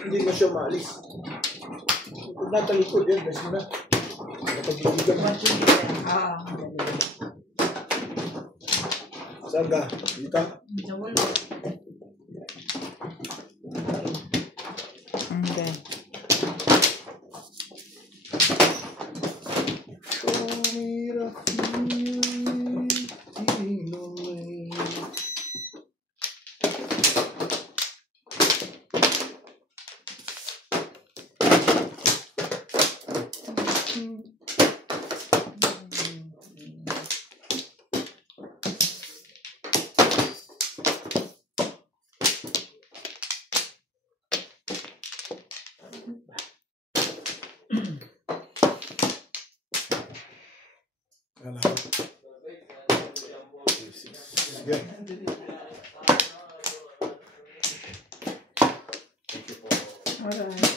Hindi mo siya maalis. Kung natalikod yan, best mo na. Nakapagbibigan mo. Saga, dito. Okay. Show me the feeling, lonely. Sige. Alright.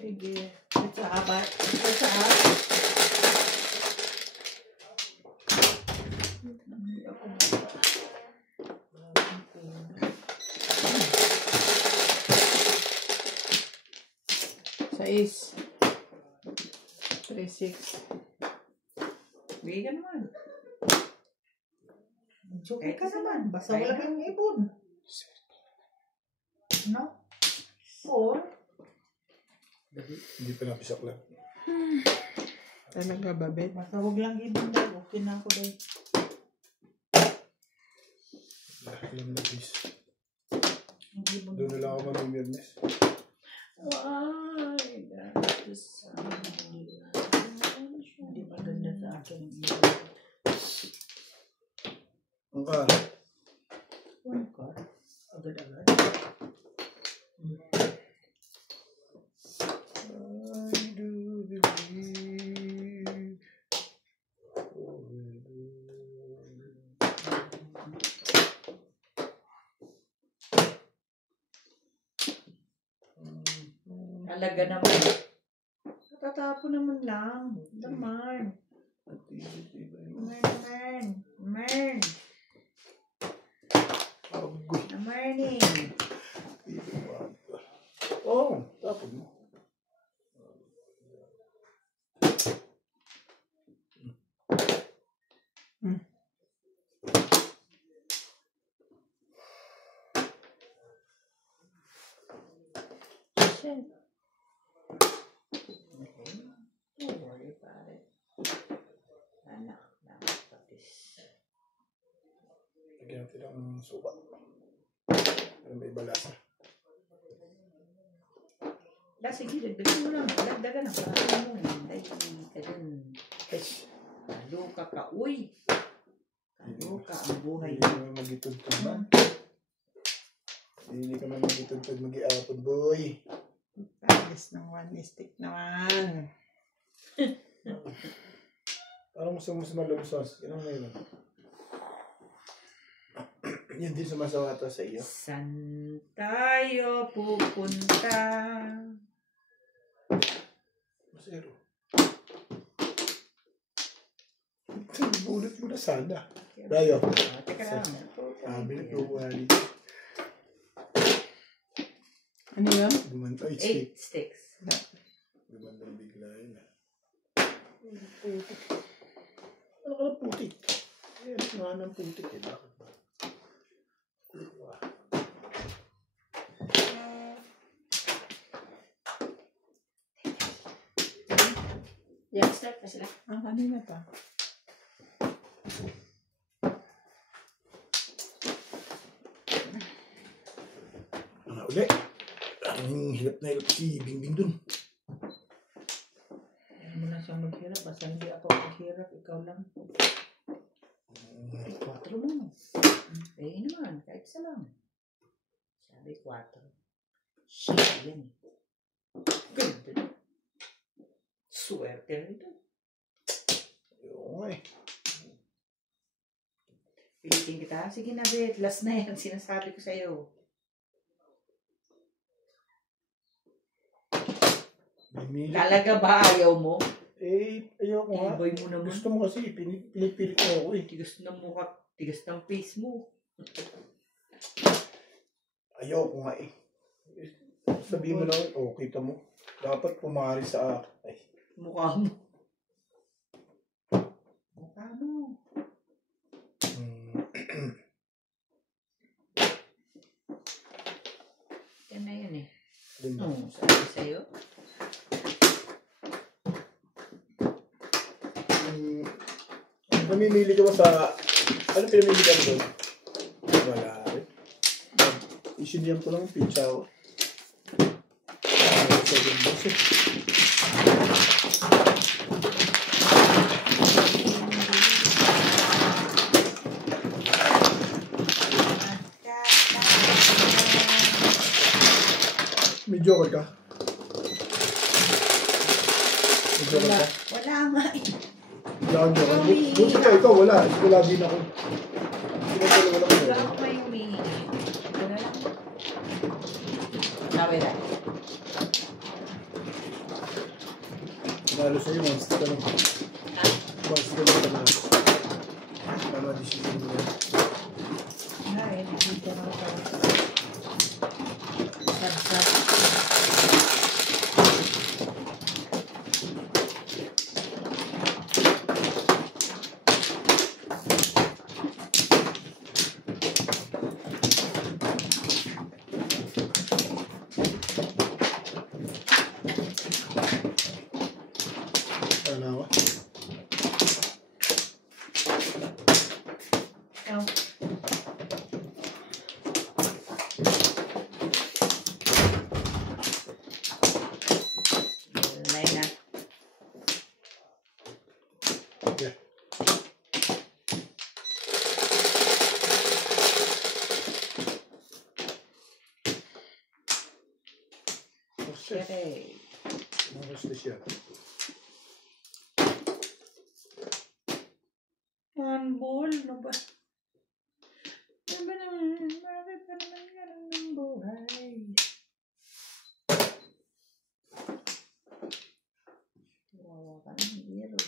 Sige. Ito haba. Ito sa Sais. 3-6. Bigay ka naman. Okay ka naman. Basta wala kang ipon. No? 4. Hindi pa napisak lang. Talaga ba, Bet? Basta huwag lang ibon daw. Okay na ako daw. Alam na, please. Doon na lang ako mamimirnes. Why? That is hindi maganda sa akin. Ang ka? Ano ka? Agad-agad. I do believe. Talaga naman. Natatapon naman lang. Naman. Naman. Agoy. Naman eh. Oh, tapos mo. Shit. Don't worry about it. Anak, patis. Lagyan natin ang suka. Para may balasa. Sige, dagdagan mo lang. Dagdagan ang parang mo. Ay, ganun. Lalo ka uy. Lalo ka ang buhay. Hindi ka magitudtod man. Hindi ka man magitudtod mag-iapod, boy. Ayos ng one stick naman. Parang mas malumsos. Yan ang mayroon. Yan din sumasawata sa iyo. San tayo pupunta? Masero. Bulot mo na sana. Dayo. Teka lang. Bilit mo muna dito. Ano yun? Gumanda. 8 sticks. Gumanda na bigla yun. Putik. Ano ka ng putik? Ano nga ng putik eh. Bakit ba? Yeah, start na sila. Kanina pa. Uli. Ang hirap na hirap si Bingbing dun. Ayaw mo na siyang maghirap. Basta hindi ako maghirap. Ikaw lang. 4 mo. Naman. Kahit isa lang. Sabi 4. Shit yan. Ganda. Swerte na ito. Oo eh. Pilitin kita. Sige na, Bet. Last na yan. Sinasabi ko sa'yo. Talaga ba ayaw mo? Eh, ayoko nga. Iboy mo naman. Gusto mo kasi, pinipilit mo ako eh. Tigas ng mukha. Tigas ng face mo. Ayoko nga eh. Sabihin mo lang, oh, kita mo. Dapat pumari sa akin. Ay, Mukha mo. Mukha mo. Yan na yun eh. Alin ba? Sabi sa'yo. Namimili ka ba sa... Ano pinamili ka doon? Wala rin. Isindihan ko lang yung pizza ko. May joker ka? May joker ka? Wala nga eh. Yan, joker. Buti ka, ikaw wala. Wala din ako. Sinagdala wala ko. Wala ako may humihingi. Wala lang. Nawala. Nalo sa'yo, monster ka lang. Monster ka lang na. Tama, decision mo yan. Ay, nakita na ako. Sabsab. Tanawa. Ikaw. Wala na. Yeah. Okay. Gusto siya. Manbol, no ba? Ano ba naman? Bakit ba naman ganun ng buhay? Wawa ka ng hero.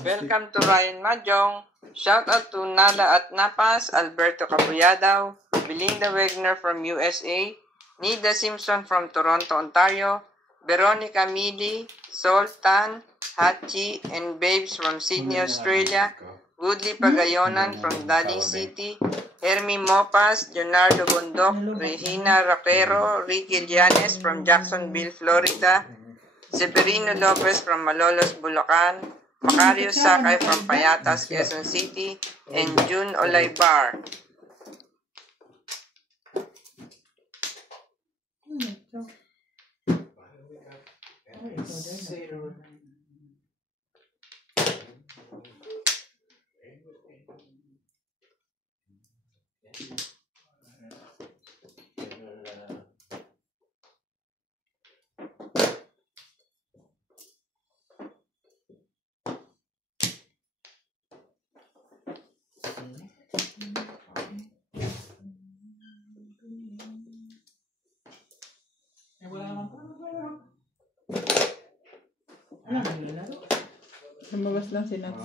Welcome to Ryan Mahjong. Shout out to Nada at Napas, Alberto Capuyadaw, Belinda Wegner from USA, Nida Simpson from Toronto, Ontario, Veronica Mili, Sultan, Hachi, and Babes from Sydney, Australia, Woodley Pagayonan from Daly City, Hermie Mopas, Leonardo Bondok, Regina Raquero, Ricky Llanes from Jacksonville, Florida, Severino Lopez from Malolos, Bulacan, Macario Sakay from Payatas, Quezon City, and June Olaybar. Lumabas lang si Nats.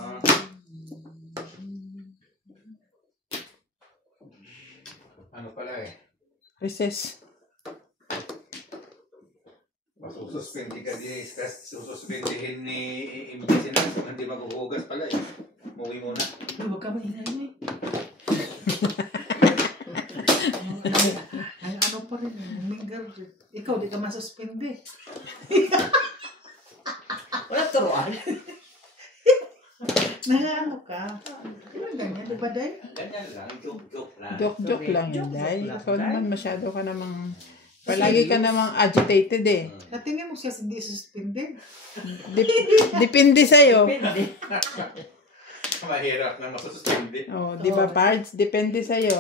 Ano pala eh? Recess. Masususpindi ka din. Sususpendihin ni Imbisi na. Hindi maghuhugas pala eh. Muwi muna. Huwag ka maingay mo eh. Ay, ano pa rin, mingle. Ikaw, di ka masuspindi. Wala turuan. Nangano ka? Ano ganyan, di ba, Day? Ganyan lang. Joke lang. Joke lang yun, Day. Joke Ikaw lang, naman masyado ka namang, palagi ka namang agitated eh. Katingin mo siya hindi suspindi. Depende sa'yo. Mahirap na masususpindi. Oh, di ba, Pards? Depende sa'yo.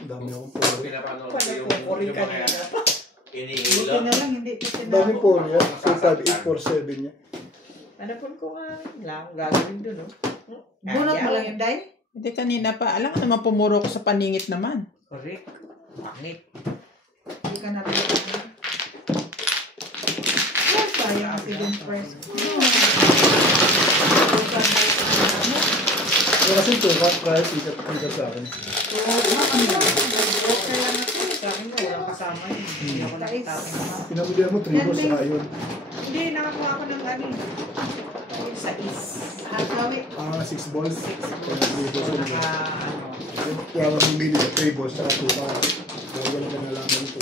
Dami akong Puro polo. pinapanood ko Wala yung po, kori ka mga na. Buti inihila. na lang, hindi ko Dami tinapon. polo yan. 25847 niya. Hanapon ko nga lang, gagawin doon, no? Bunot mo lang yun, Day? Hindi kanina pa. Alam ka naman pumuro ko sa paningit naman. Correct. Pangit. Hindi ka na rin. Yes, sayang si Jim first. Pero kasi ito, kahit sikat sa akin. Okay lang ako. Sa akin mo, walang kasama yun. Hindi ako nakitapin mo. Pinamilihan mo, 3 balls sa yun. Hindi, nakakuha ako ng ano. Sa is. Hakawi. 6 balls. 3 balls. Naka, Kaya mamimili sa 3 balls sa 2 balls. Kaya wala ka nalaman ito.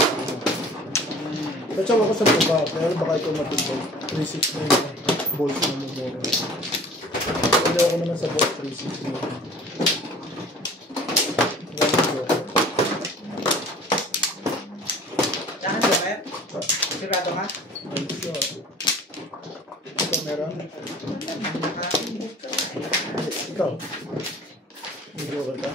Katsawa ko sa 2 balls. Kaya baka ito matibay. 3-6 na yung balls na mumura. Kaya ako naman sa balls 3-6 na yun. saan ba kayo? Sigurado ka? Ito meron. Nakakinig ka. Ikaw. Medyo ka.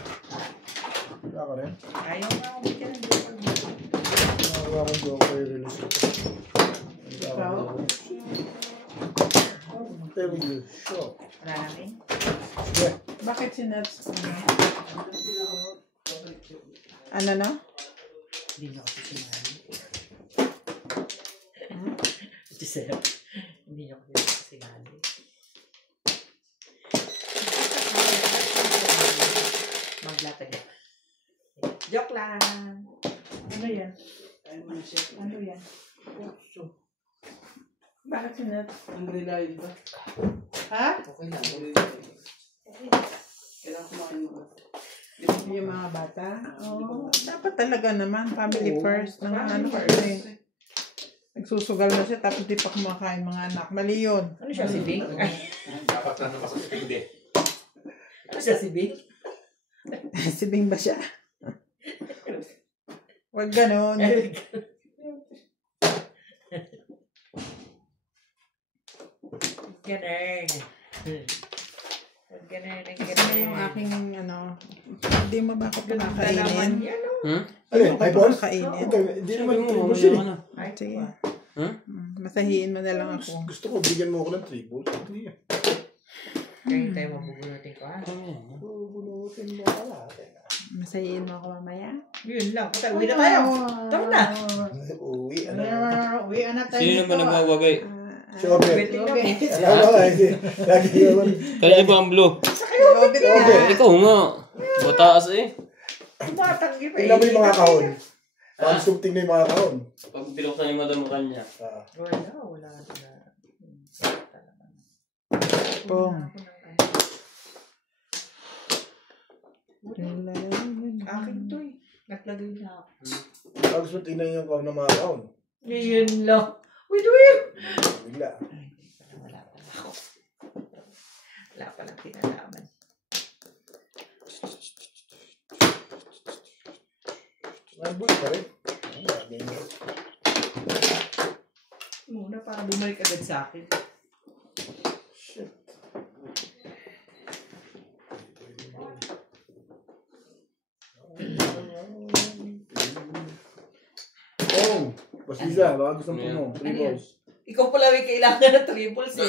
Wala ka rin. Ayaw nga ako bigyan ng joker. Nakakuha akong joker release ito. Ikaw? Tell you, sure. Wala namin. Sige. Bakit si Nats? Ano na? Hindi niyo ako sinali. Si Sir. Hindi niyo ako sinali. Maglatag. Joke lang. Ano yan? Ano yan? Bakit si Nats? Unreliable ba? Ha? Okay lang. Kailangan kumain mo. Yung mga bata? Oo. Dapat talaga naman. Family Oo. first. Nang ano Family kasi. Nagsusugal na siya tapos di pa kumakain mga anak. Mali yun. Ano siya si Bing? Dapat na naman sa hindi. Ano siya si Bing? Si Bing ba siya? Huwag ganon. Ganun. Ganun. Kasi yung aking ano, hindi mo ba ako pinakainin? Yan o. Ano yun? 5 balls? Kainin. Okay, hindi naman 3 balls yun eh. Ay, Sige. Huh? Masahiin mo na lang ako. Gusto ko, bigyan mo ako ng 3 balls. Hindi yan. Kaya tayo mabubunutin ko ha. Bubunutin mo ka natin. Masahiin mo ako mamaya. Yun lang. Uwi na tayo. Tara na. Uwi, ano? Uwi na tayo. Sino ba nagwawagay? Si Obet. Waiting lang. Alam mo, lagi naman. Kaya ba ang blue? Obit na. Ikaw nga. Mataas eh. Tumatanggi pa Tingnan mo yung mga kahon. Parang gusto tingnan yung mga kahon. Pag binuksan yung madam kanya. Wala na. Pong. Akin to eh. Naglagay na ako. Parang gusto tingnan yung kahon ng mga kahon. Yun lang. Wait. Bigla. Wala pala ako. Wala palang pinalaman. Nag-bulls pa rin. Ang dami mo. Muna para bumalik agad sa akin. Shit. Oh, Pasisa, baka gusto mo 3 Ano yan? balls. Ikaw pala may kailangan ng triples eh.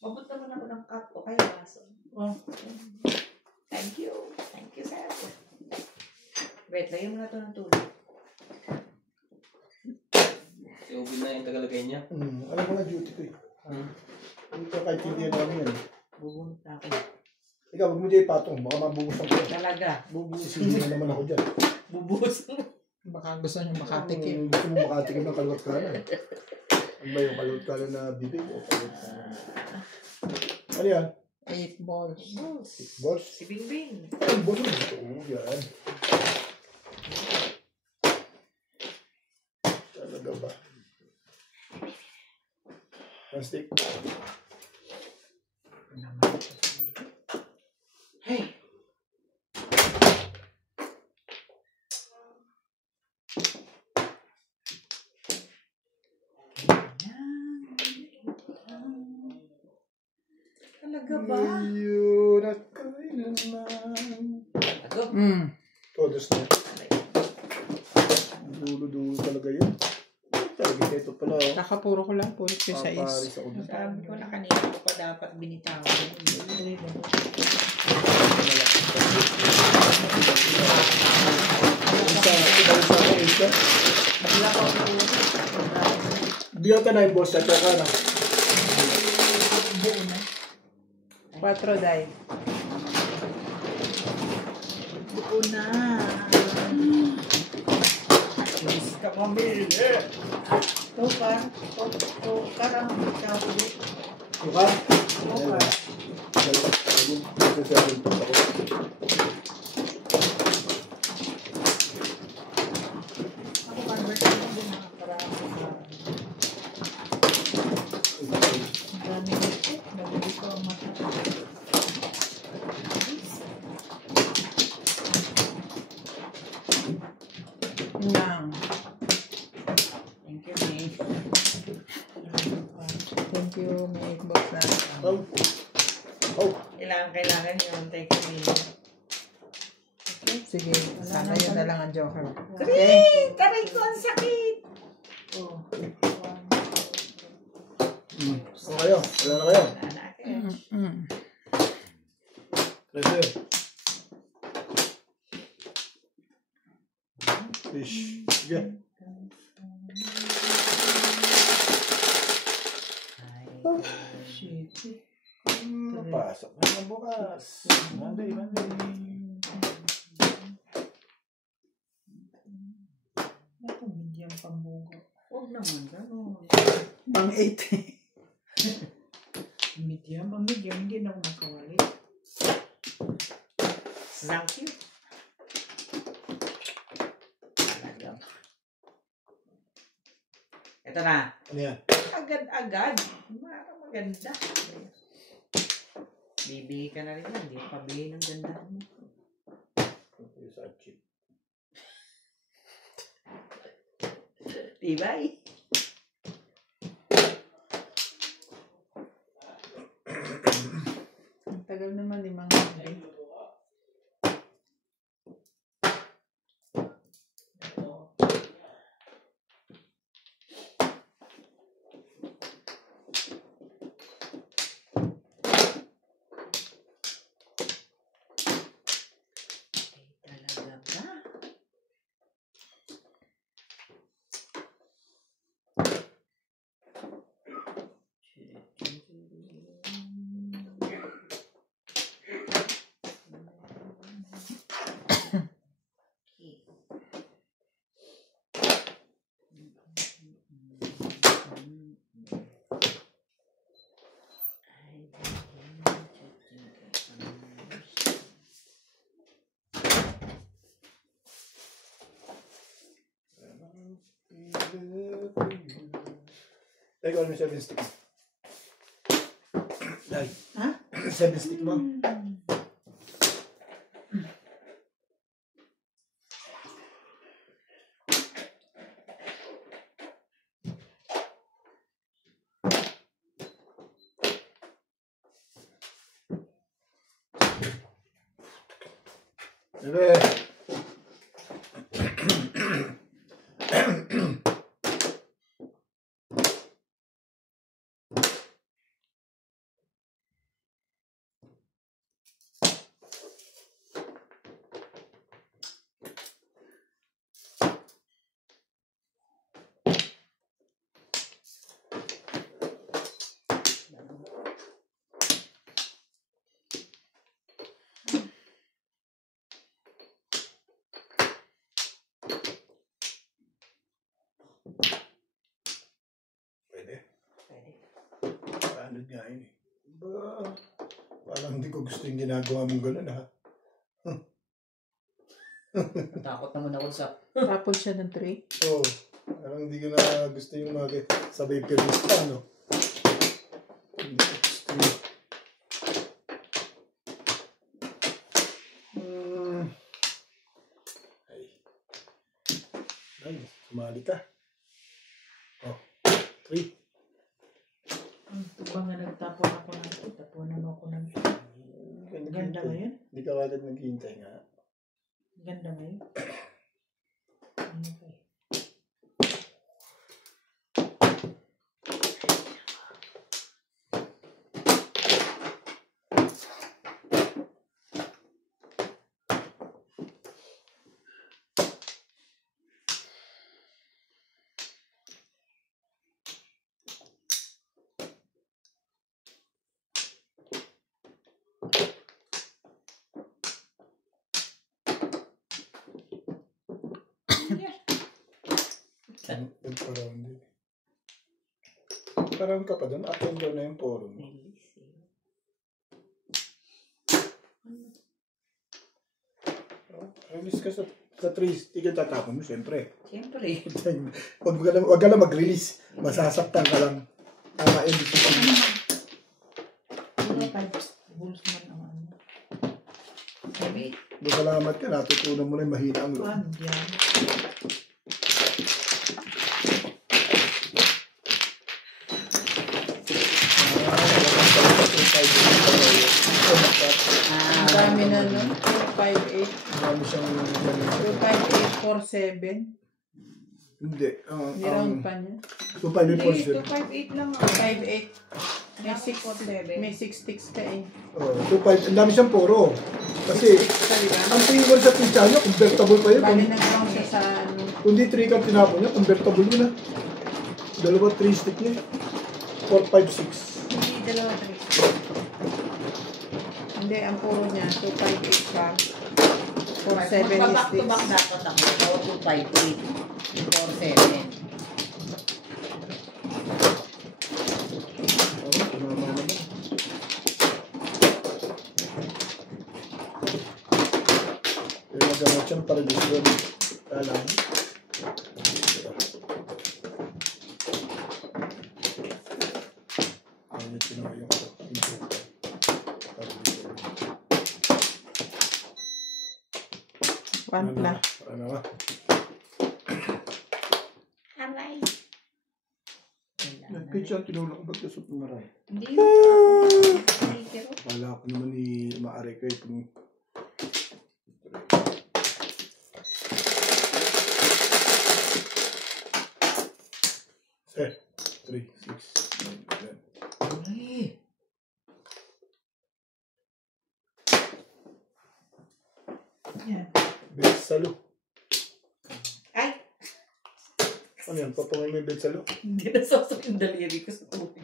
Mabot naman ako ng cup o kaya baso. Oh. Thank you. Thank you, sir. Wait, lagyan mo na ito ng tubig. Si Ubin na yung tagalagay niya. Alam ko na duty ko eh. Hindi ka kahit hindi namin yan. Bubunot na ako. Ikaw, huwag mo dyan ipatong. Baka mabuhusan ko. Talaga. Sige na naman ako dyan. Bubuhos mo. Baka gusto niyo makatikim. Gusto mo makatikim ng kalawat kanan. Ano ba yung kalawat kanan na bibig o kalawat kanan? Ano yan? 8 balls. Balls? Si Bingbing. Ay, balls mo gusto ko. Yan. Talaga ba? Plastic. Hey. Talaga ba? Yun at kailanman. Agad. Todos na. Dulo-dulo talaga yun. Talaga ito pala. Oh. Nakapuro ko lang. Puro ko sa is. Paparis ako dito. Sabi ko na kanina ko pa dapat binitawan. Bigyan ka na yung boss at saka na. 4 die. na. Please ka mamili. Tukar. Tukar ang ikaw ulit. Tukar? Tukar. Ako convert ko na din mga karami sa dami nito. Nabili ko ang mata. Lang. Thank you, May. Thank you, may box na. Oh. Oh. Kailangan yun. Thank you, May. Sige, sana yun na lang ang joker. Great! Aray ko, ang sakit! Oh. O kayo? Wala na kayo? Wala na kayo. Pwede. Fish. Sige. Shit. Pasok na ng bukas. Monday. Ako, medium pambugo. Huwag naman, gano'n. Pang 80. Medium, ang medium, hindi na ako makawali. Thank you. Talaga. Ito na. Ano yan? Agad-agad. Maganda. Bibili ka na rin yan. Hindi pa bili ng ganda mo. Tibay. Ang tagal naman, 5 minutes. Talaga ba? Ikaw ano yung 7 stick? Dahil. Ha? 7 stick mo? Bebe. Pwede. Paano nga yun eh. Ba, parang hindi ko gusto yung ginagawa mong gano'n ha. Takot naman ako sa... Tapos siya ng 3. Oo. Parang hindi ko na gusto yung mga sabay pirista, no? Hindi ko gusto yun. Ay, sumali ka. Oh, 3. Ito ba nga nagtapon ako ng ito? Tapunan mo ako ng ito. Ganda ngayon? Hindi ka agad naghihintay nga. Ganda ngayon? Ano ba eh? Nagkaroon din. Parang ka pa doon. Attend daw na yung forum. Release ka sa trees. Tigil tatapon mo, siyempre. Siyempre. Huwag ka lang mag-release. Masasaktan ka lang. Tama yun. Puro 5 bulls man ang ano. Sabi, Salamat ka. Natutunan mo na yung mahina ang loob. Ano yan? Ang dami na nun. 258. Marami siyang 25847. hindi. Niround pa niya. 258 258 lang. 58. May 6 sticks ka eh. 2.5. Ang dami siyang puro. Kasi, Sa liba. ang tingin ko sa pizza niya, convertible pa yun. Bali nag-round siya sa ano. Kung di 3 cup tinapon niya, convertible yun na. Dalawa 3 stick niya. 4, 5, 6. Hindi dalawa 3. Hindi, ang puro niya. 258 pa. 47 is Back to back sticks. dapat ako. 258. 47. Tumama naman. Pero magamit siyang para dito. Kala mo. Ayun, tinawa yung One na. Ano ba? Aray. Nag-pitch ang tinulak ko ba't kasot ng maray? Hindi yun. Hindi kero. Wala ko naman ni Maari kayo kung... Sir, 3, 6, 9, 10. Aray. Yan. Betsalo. Ay, Ano yan? Papangay mo yung Betsalo? hindi nasasok yung daliri ko sa tubig.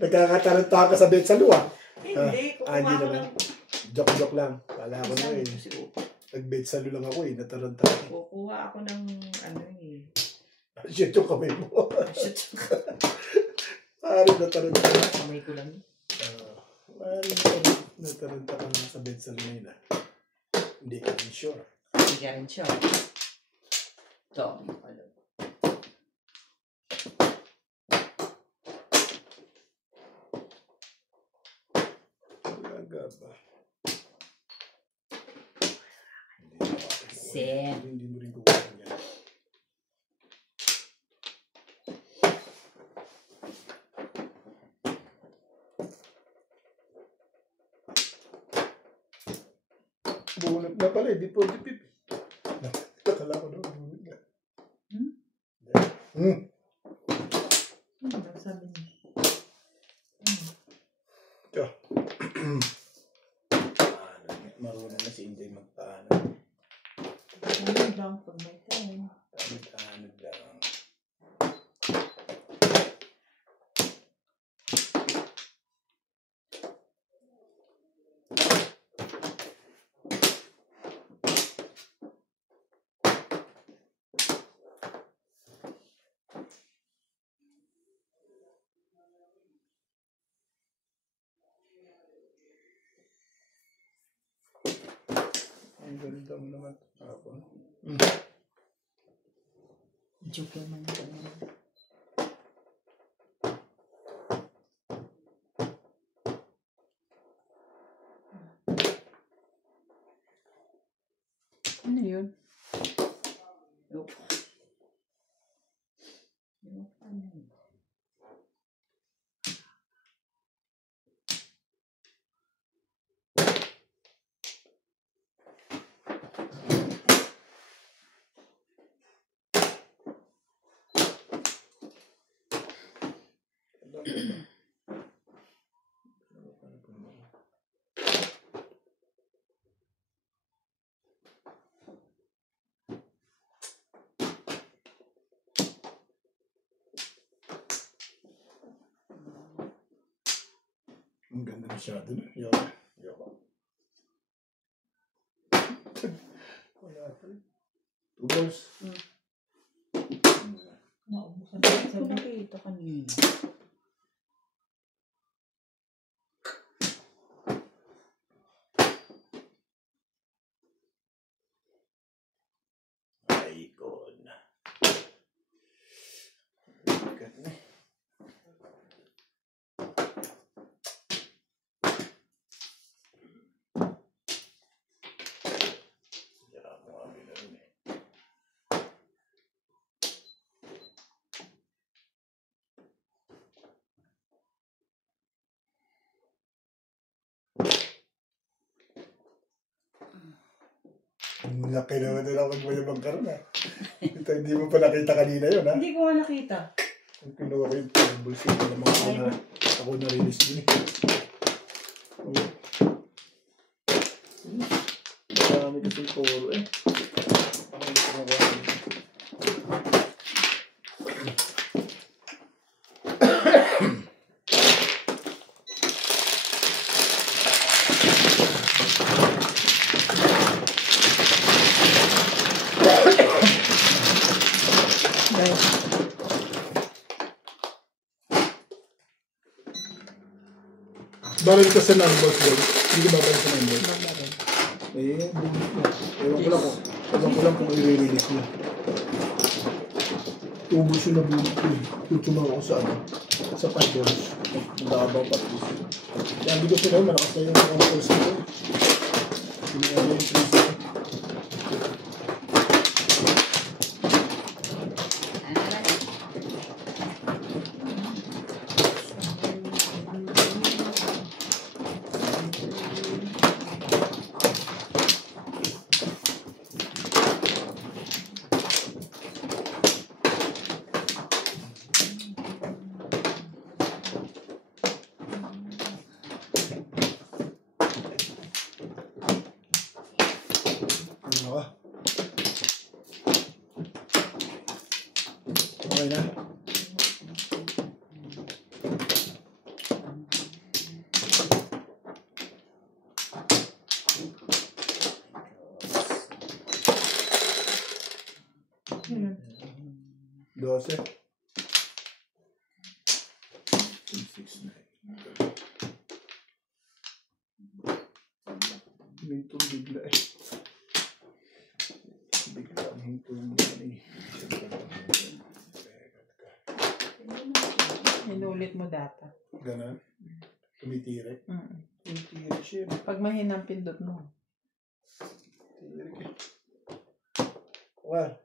Nagkakataranta ka sa Betsalo ah. Hindi, kukuha hindi ko naman. ng... Joke lang. Kala ko na eh. Sabi ko si Upo. Nag-Betsalo lang ako eh. Nataranta ako. Kukuha ako ng ano eh. Shit yung kamay mo. Shit. Parang nataranta ka. Kamay ko lang. Parang nataranta ka na sa Betsalo na yun ah. Hindi ka rin sure. Hindi ka rin siya. Ito. Ano? Talaga ba? Sen. Hindi mo rin kukuha yan. Bunot na pala eh, di positive. Nakakala ko daw, bunot na. Sabi niya. Tiyo. Marunong na si Inday magpaano. Ano bang pag may time? Magpaano lang. Ang ganda mo naman. Ako. Joke naman ito. Ano yun? Nope. Ano yun? Ang ganda masyado na. Yoko. Yoko. Wala pa rin. 2 balls. Naubusan Hindi na ko sabi. nakita kanina. Icon. Ang laki naman na magmayabang karoon ha. Ito, hindi mo pa nakita kanina yun ha. Hindi ko nga nakita. Ang kinuha ko yung bulsa ko naman ako na-release din eh. Oo. Marami kasi puro eh. Ako gusto mo ko. Guys, Baril ka sa numbers doon. Hindi ka babalik sa numbers. magbarin. Eh, bulit na. Ewan ko lang kung i-release niya. Ubus yun na bulit ko eh. Tutunaw ako sa ano. Sa paddles. Nag-aabang paddles. Kaya hindi ko sila malakas na yung controls ko. Hindi nga yung 360. Ano ka? Okay na? Ayan. 12. 6, 9. Hintong bigla eh. Bigla ang hintong eh. Inulit mo data. Ganon. Tumitirik. Tumitirik siya. Pag mahinang pindot mo. Tumitirik eh. Well.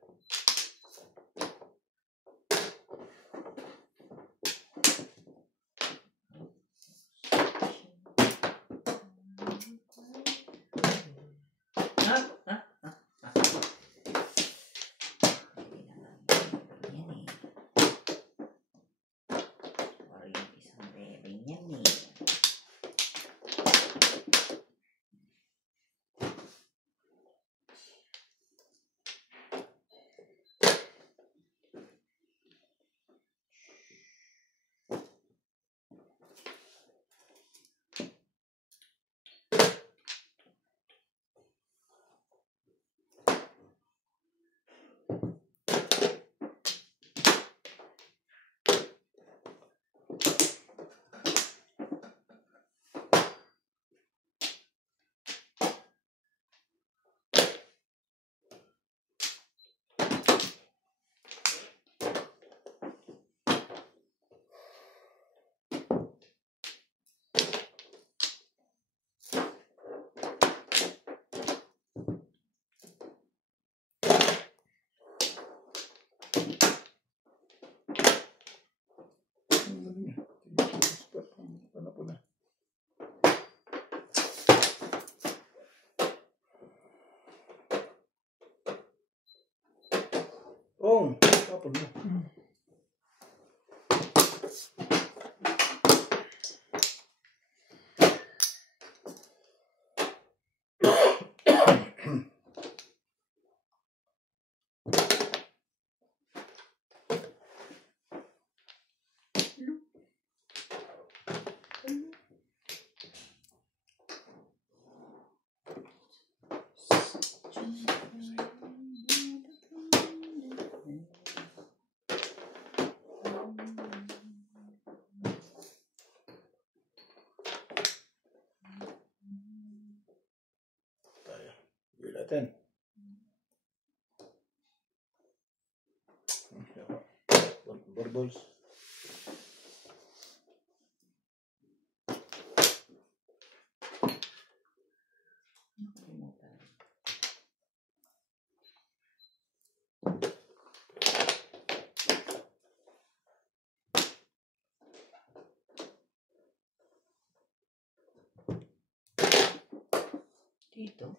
Oh, tapon mo. 10. Four balls. Dito.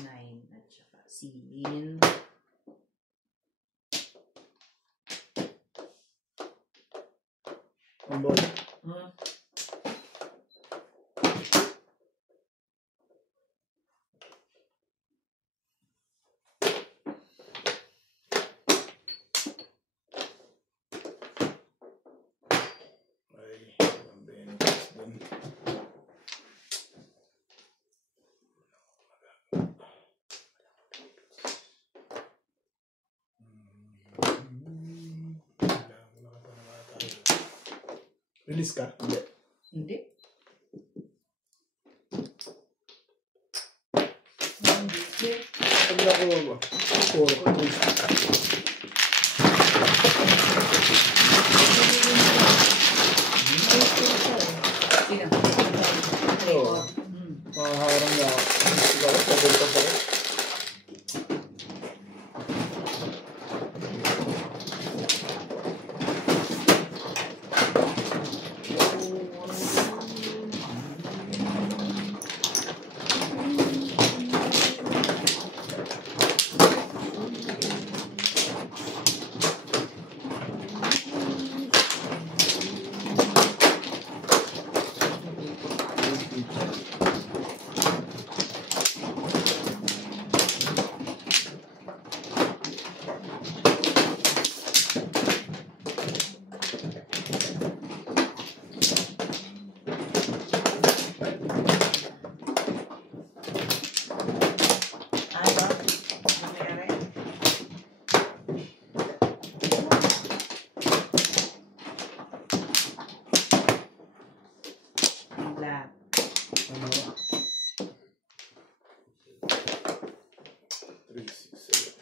Nine at saka silin. One ball. Hmm. Ay, ang benefits dun. Release ka? Hindi. Hindi. Pag nakuha ba? Four. Sino? Oo. Maharang na. Siguro, sabay pa pa. Ay, ba? Nangyari? Black. Ano? 3, 6, 7.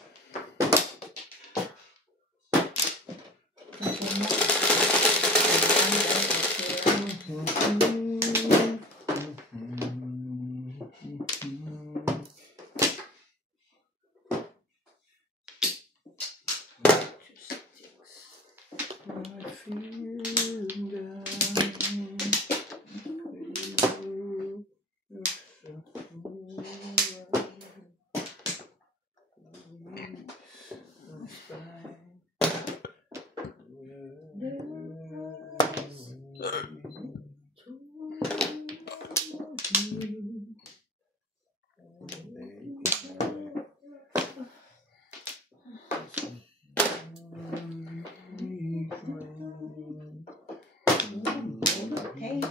Hey,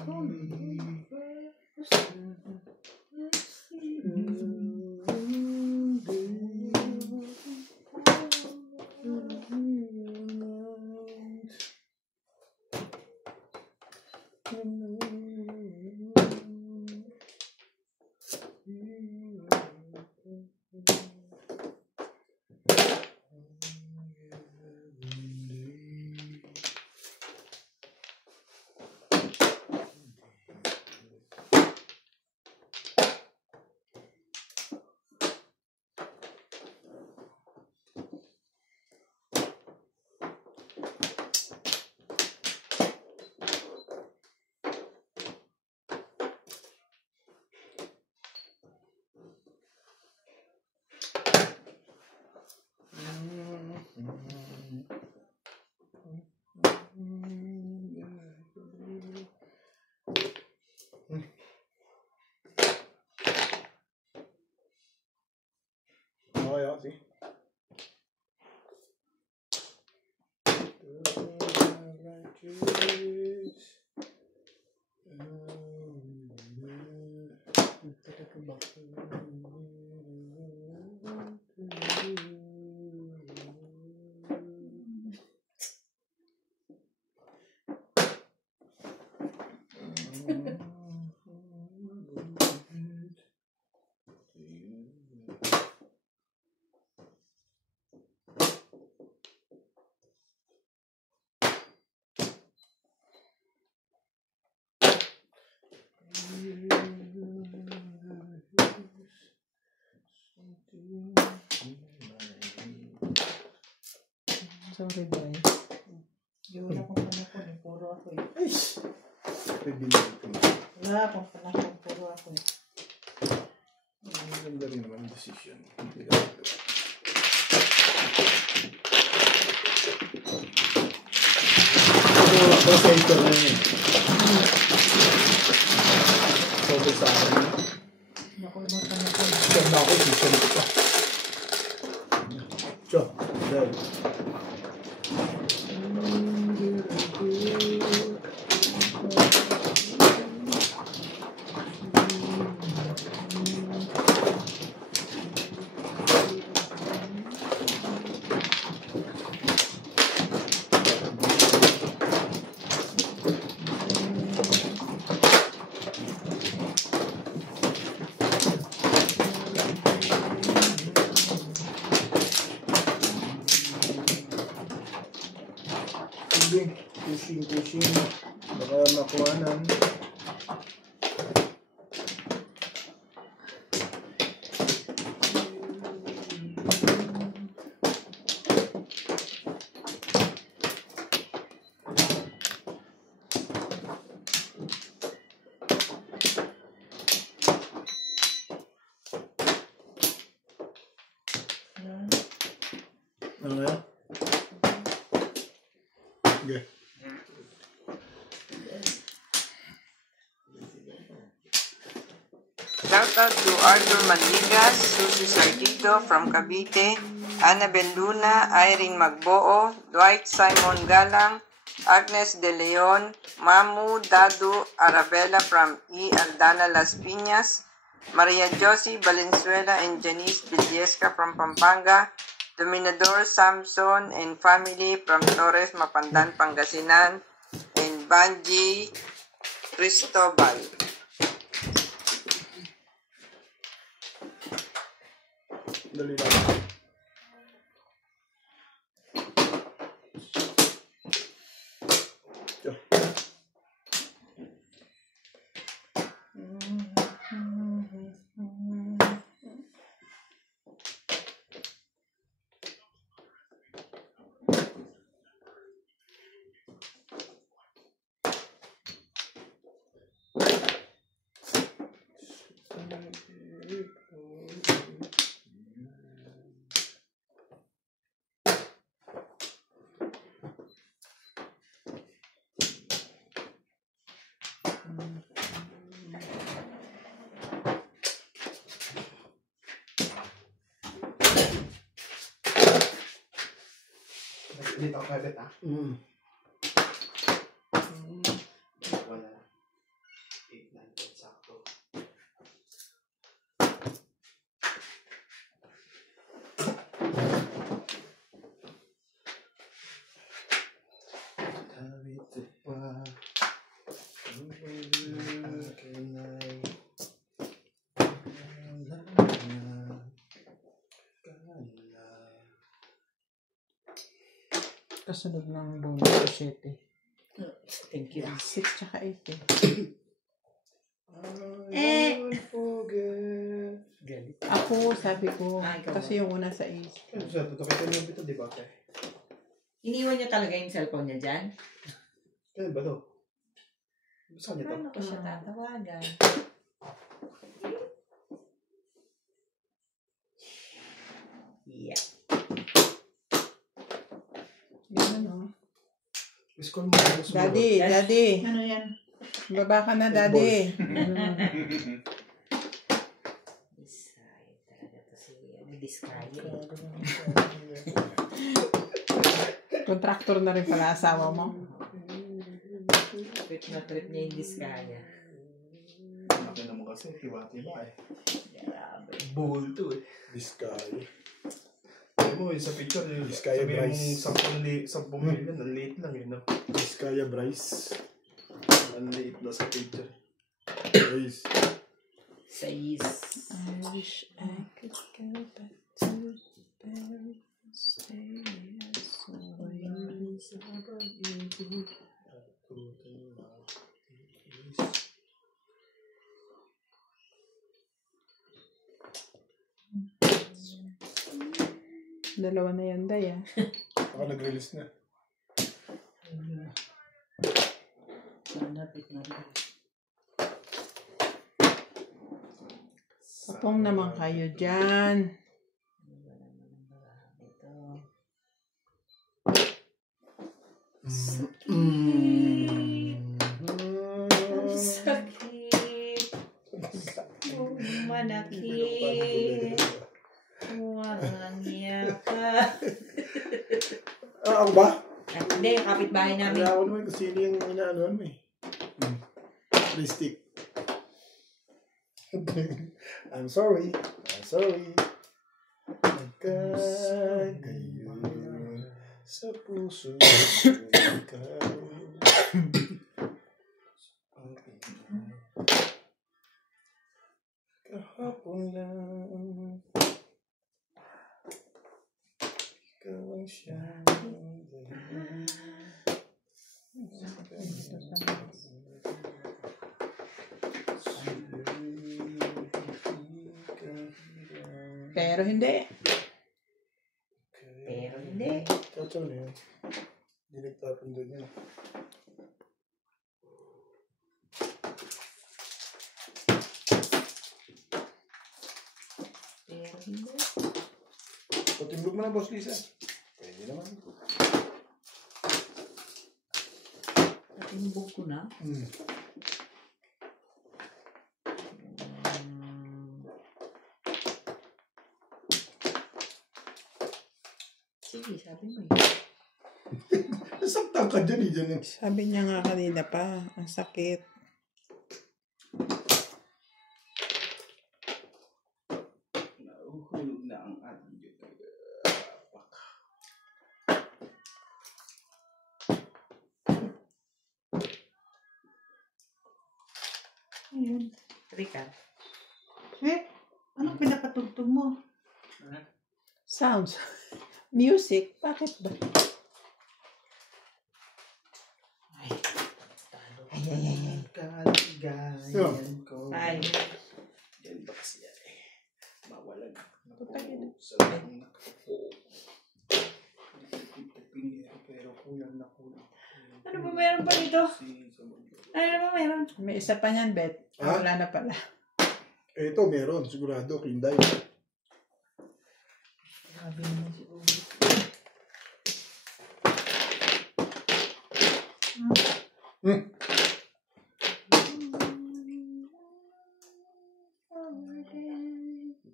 Okay, okay. Sabi ba eh. Hindi wala akong panakon eh. Puro ako eh. Ay! Pibili ito. Wala akong panakon. Puro ako eh. Ang ganda rin naman yung decision. Hindi ka magawa. Ako sa ito na yun. Sobrang sa akin. Hindi ako naman panakon. Siya na ako, decision ko pa. Siya, dahil. Pushing. Baka makuhanan. Ano yan? Okay. Shoutout to Arthur Manligas, Susie Sartito from Cavite, Annabel Luna, Irene Magboo, Dwight Simon Galang, Agnes De Leon, Mamu Dadu Arabella from E. Aldana Las Piñas, Maria Josie Valenzuela and Janice Villesca from Pampanga, Dominador Samson and family from Torres Mapandan, Pangasinan, and Banji Cristobal. Dali lang. Ito. Dito ako habit Wala. 8-9 sakto. Dito pa. Kasunod ng bonus ko 7. Thank you. 6 tsaka 8 eh. Don't forget. Galit. Ako, sabi ko, Ay, ikaw kasi yung una sa is. Ano sa ito? Kaya yung ito, di ba? Iniwan niya talaga yung cellphone niya dyan? Kaya ba ito? Saan ito? Paano ko siya tatawagan? Yeah. Yan ano. Miss call mo. Daddy. Ano yan? Baba ka na, Daddy. Bisaya talaga to si Bisaya. Contractor na rin pala asawa mo. Trip na trip niya yung Bisaya. Nakin naman kasi, tiba-tiba eh. Grabe. Bull to eh. Biscay. Sabi mo sa picture, Vizcaya sabi Bryce. mong 10 million, ang liit lang eh, no? Biscaya Bryce. Ang liit na sa picture. Bryce. Sais. I wish I could go back to Paris. Stay as Dalawa na yan, Day, ah. Baka nag-release na. Nanapit na rin. Kapong naman kayo dyan. Sakit. Manakit. Walang yaka. Ako ba? Ay, hindi, kapitbahay namin. Kaya ako naman kung sino yung inaanoan mo eh. Plastic. I'm sorry. Nagkagayon sa puso ikaw. Kahapon lang ikaw ang siyang Pero hindi. Pero hindi. Kacho na yun. Hindi nagtapon doon yun. Pero hindi. Patimbog mo na, Boss Lisa. Pwede naman. Patimbog ko na. Sige, sabi mo yun. Nasaktan ka dyan eh. Dyan. Sabi niya nga kanina pa, ang sakit. Nahuhulog na ang ating Ayun. Rika. Anong pinapatugtog mo? Sounds. Music. Bakit ba? Ay. Kaligayan ko. Ay. Yan ba kasi yan eh. Mawalan ako Putangin. sa mga nakapo. Pero kulang na kulang. Ano ba meron pa dito? Ano ba meron? May isa pa niyan, Bet. Ha? Wala na pala. Ito, meron. Sigurado. Kinday. Sabi naman si Ugo.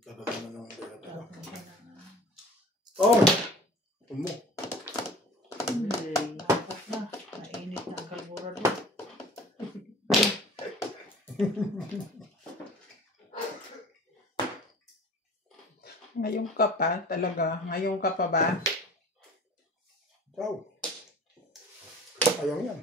Talaga na lang. Oh! Ito mo. Dapat na. Mainit na ang kalburador. Ngayon ka pa, talaga. Ngayon ka pa ba? Wow. Ayaw yan.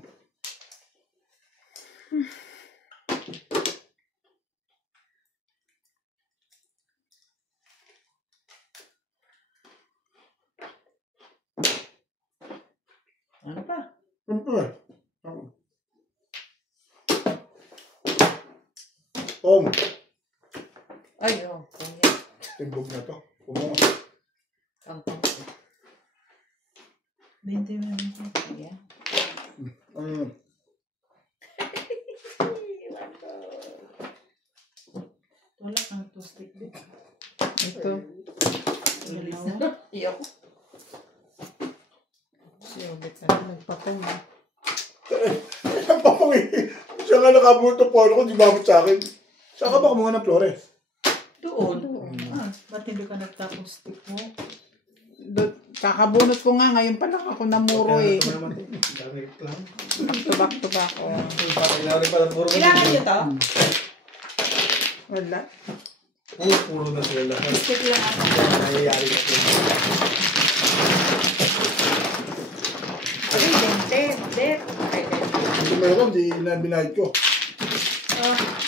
Ano pa? Siyempre. Tom, Ay, oh. Kanya. timbog na to. Pumunga. Tangtang ko. 20 minutes. Ayan. Ano yun? Wala kang toasted din. Ito. Alis na. Iyo ko. Si Obet na nagpapong. Ang papungi. Siya nga nakabulto po ako, di babot sa akin. Saan ka ba kumuha ng Flores? Doon. Ba't hindi ka nagtapos stick mo? Kakabunot ko nga, ngayon pa lang ako namuro eh. Direct lang. Tubak-tubak ko. Kailangan pala puro. Kailangan nyo to? Wala. Puro na sila lahat. Stick lang ako. Nangyayari na sila. Ay, dente. Ay, dente. Hindi meron, di na binayad ko.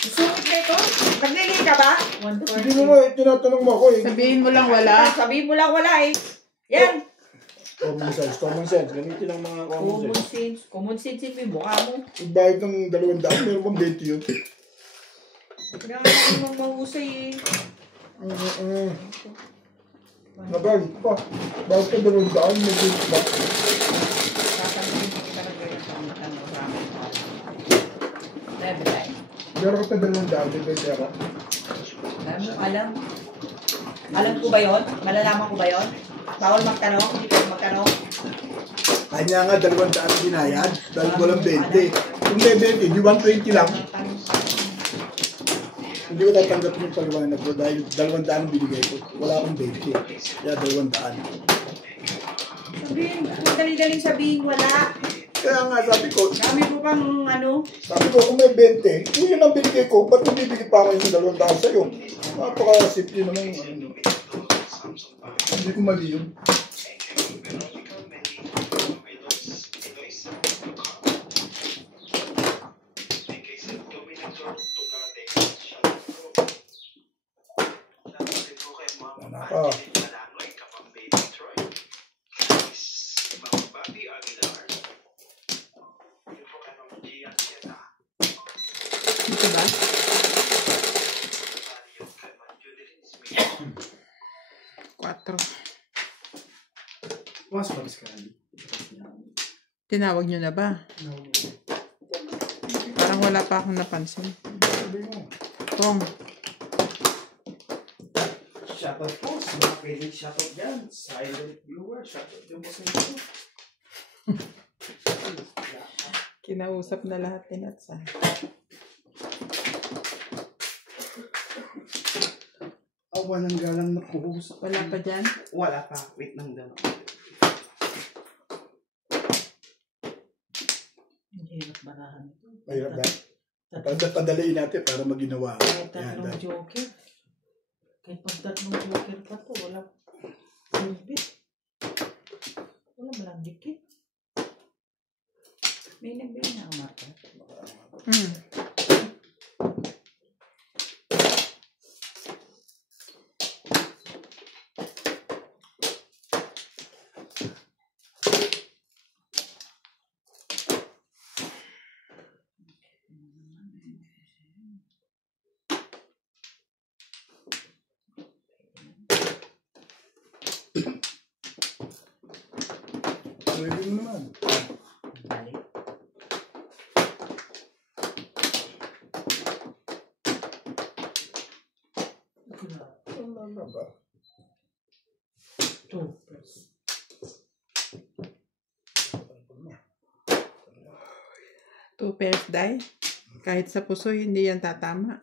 Sungit na ito? Maglili ka ba? Hindi mo mo, tinatanong mo ako eh. Sabihin mo lang wala. Sabihin mo lang wala eh. Yan. Common sense, common sense. Gamitin ang mga common Common sense. sense. Common sense yung mukha mo. Yung bayad ng 200, meron pang 20 yun. Kailangan natin mong mahusay eh. Nagalit pa. Bakit ka dalawang daan? May gusto ba? Sasabihin ko talaga yung pangitang maraming tao. Never time. Meron ka pa dalawang daan. May pwede ako. Alam. Alam ko ba yun? Malalaman ko ba yun? Bawal magtanong? Hindi ko magtanong? Kanya nga dalawang daan binayad. Dahil walang 20. Kung may 20, di 120 lang. Hindi ko tatanggap yung paliwanag ko dahil 200 binigay ko. Wala akong 20. Kaya 200. Sabihin, kung dali-daling sabihin, wala. Kaya nga sabi ko, Dami ko pang ano. sabi ko kung may 20, kung yun ang binigay ko, ba't kung bibigay pa ako yung 200 sa'yo? Napaka-simple naman yung ano. Hindi ko mali yun. Naka. Dito ba? Quatro. Mas malis ka rin. Tinawag nyo na ba? Parang wala pa akong napansin. Sabi mo. Tong. Shoutout po sa mga pwedeng shoutout dyan. Silent viewer, shoutout yung boss nito. Kinausap na lahat ni Natsa. Awa ng galang na puhus. Wala pa dyan? Wala pa. Wait lang daw. Hindi hirap barahan ito. Mahirap ba? Padaliin natin para maginawa. Kahit Yan, tatlong dahil. joker. Kahit pag tatlong joker pa to, wala. Silbit. Wala malang dikit. May nagbili na ang marka. Hmm. Pwede mo naman. Balik. Wala na ba? Two. Two pairs die. Kahit sa puso, hindi yan tatama.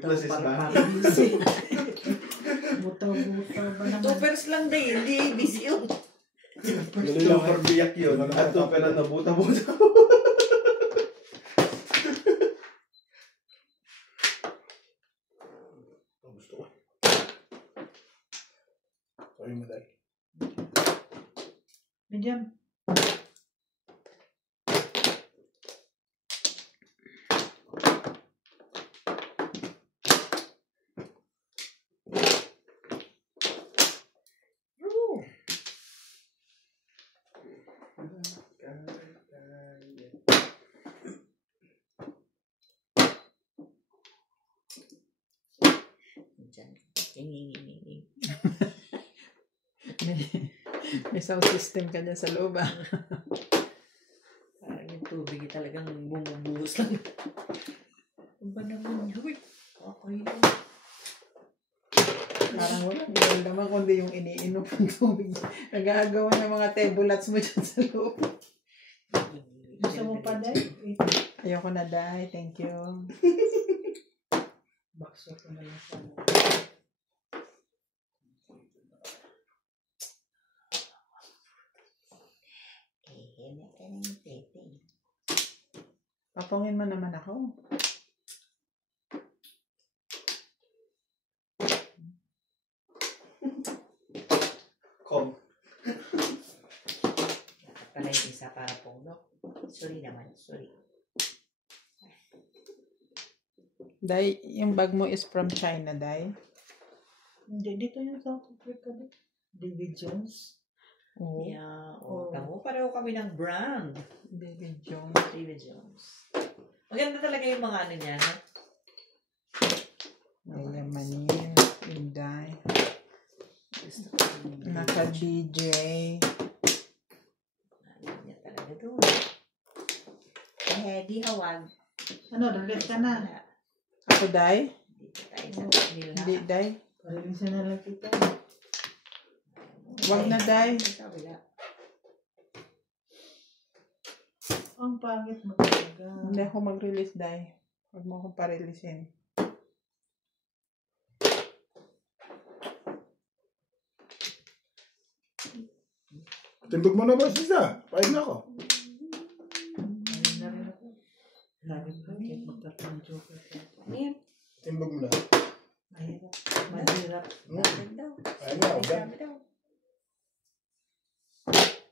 Plus is ba? Butaw-butaw ba naman? Tupers lang din, hindi busy yun. Dali lang. Super biyak yun. At to, pero nabuta-buta. Ang gusto ko. Sorry mo dahil. Medium. May sound system ka dyan sa loob, ah. Parang yung tubig talagang bumubuhos lang. Ang ba naman yun? Okay lang. Parang wala. Hindi naman kundi yung iniinom ng tubig. Nagagawa ng mga tebulats mo dyan sa loob. Gusto mo pa dahil? Ayoko na, Day. Thank you. Bakso ko na lang sana. Papungin mo naman ako. Kom. Pala yung isa para puno. Sorry naman, sorry. Day, yung bag mo is from China, Day. Hindi, dito yung South Africa. David Jones. Oo. Yeah, Oo. tamo. Pareho kami ng brand. David Jones. David Jones. Maganda talaga yung mga ano niya, no? Manin, Inday. Naka-DJ. Ayaw niya talaga doon. Eh, di hawag. Ano, dalit ka na. Wala. Ako, Day? Dito tayo sa Manila. Hindi, Day. Parilisan na lang kita. Wag na, Day. Sa kabila. Ang pangit mo talaga. Hindi ako mag-release, Day. Huwag mo akong parilisin. Timbog mo na ba siya? Pahin na ako. Ayun na rin ako. Lagi ka, kahit magtatang joker ka. Ayan. Timbog mo na. Mahirap. Mahirap. Bakit daw? Pahin na ako. Sabi daw.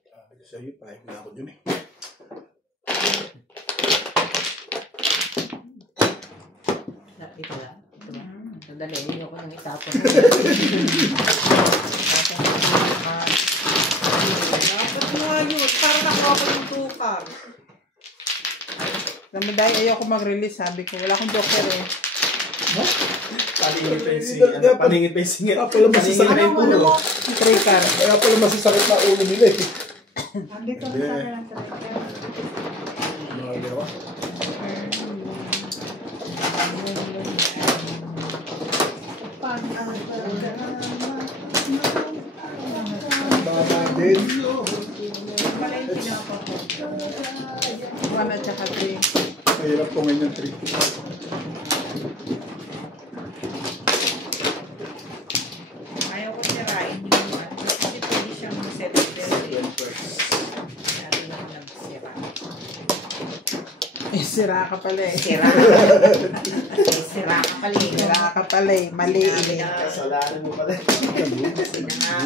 Sabi ko sa'yo, pahin na ako dun eh. Ito lang. Ito lang. Sandali, hindi ako nang itapon. Dapat nga yun. Parang nakuha ko yung tukar. Alam mo, Day, ayoko mag-release. Sabi ko, wala akong joker eh. Paningin pa yung Hindi, singit. dapat- Paningin pa yung singit. Kaya pala Paningin masasakit. pa yung puno. Tricard. Kaya pala masasakit na ulo nila eh. Andito na Hindi. sa akin ang talaga. Nakagay ako. Tama din. Pala yung pinapa ko. 1 at saka 3. Mahirap ko ngayon yung trick. Ayaw ko sirain yung ano. Kasi pwede siyang set-set. Sabi lang nagsira. Eh, sira ka pala eh. Sira. Sira ka pala eh. Sira ka pala eh. Mali eh. Kasalanan mo pala.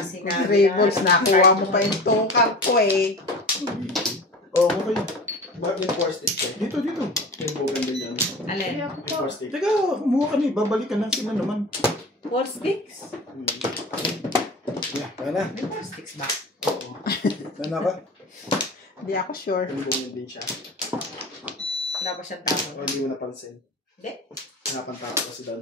Sinabi Three balls, nakuha mo pa yung tukar ko eh. Oo, okay. Bakit yung force stick? Dito, dito. Yung bugan din yan. Alin? Yung force stick. Teka, kumuha ka na eh. Babalik ka na. Sino naman? 4 sticks? Yeah, kaya na. May 4 sticks ba? Oo. Sana ka. Hindi ako sure. Yung bugan din siya. Wala ba siyang tao? O, hindi mo napansin. Hindi. Nakapantaka kasi doon.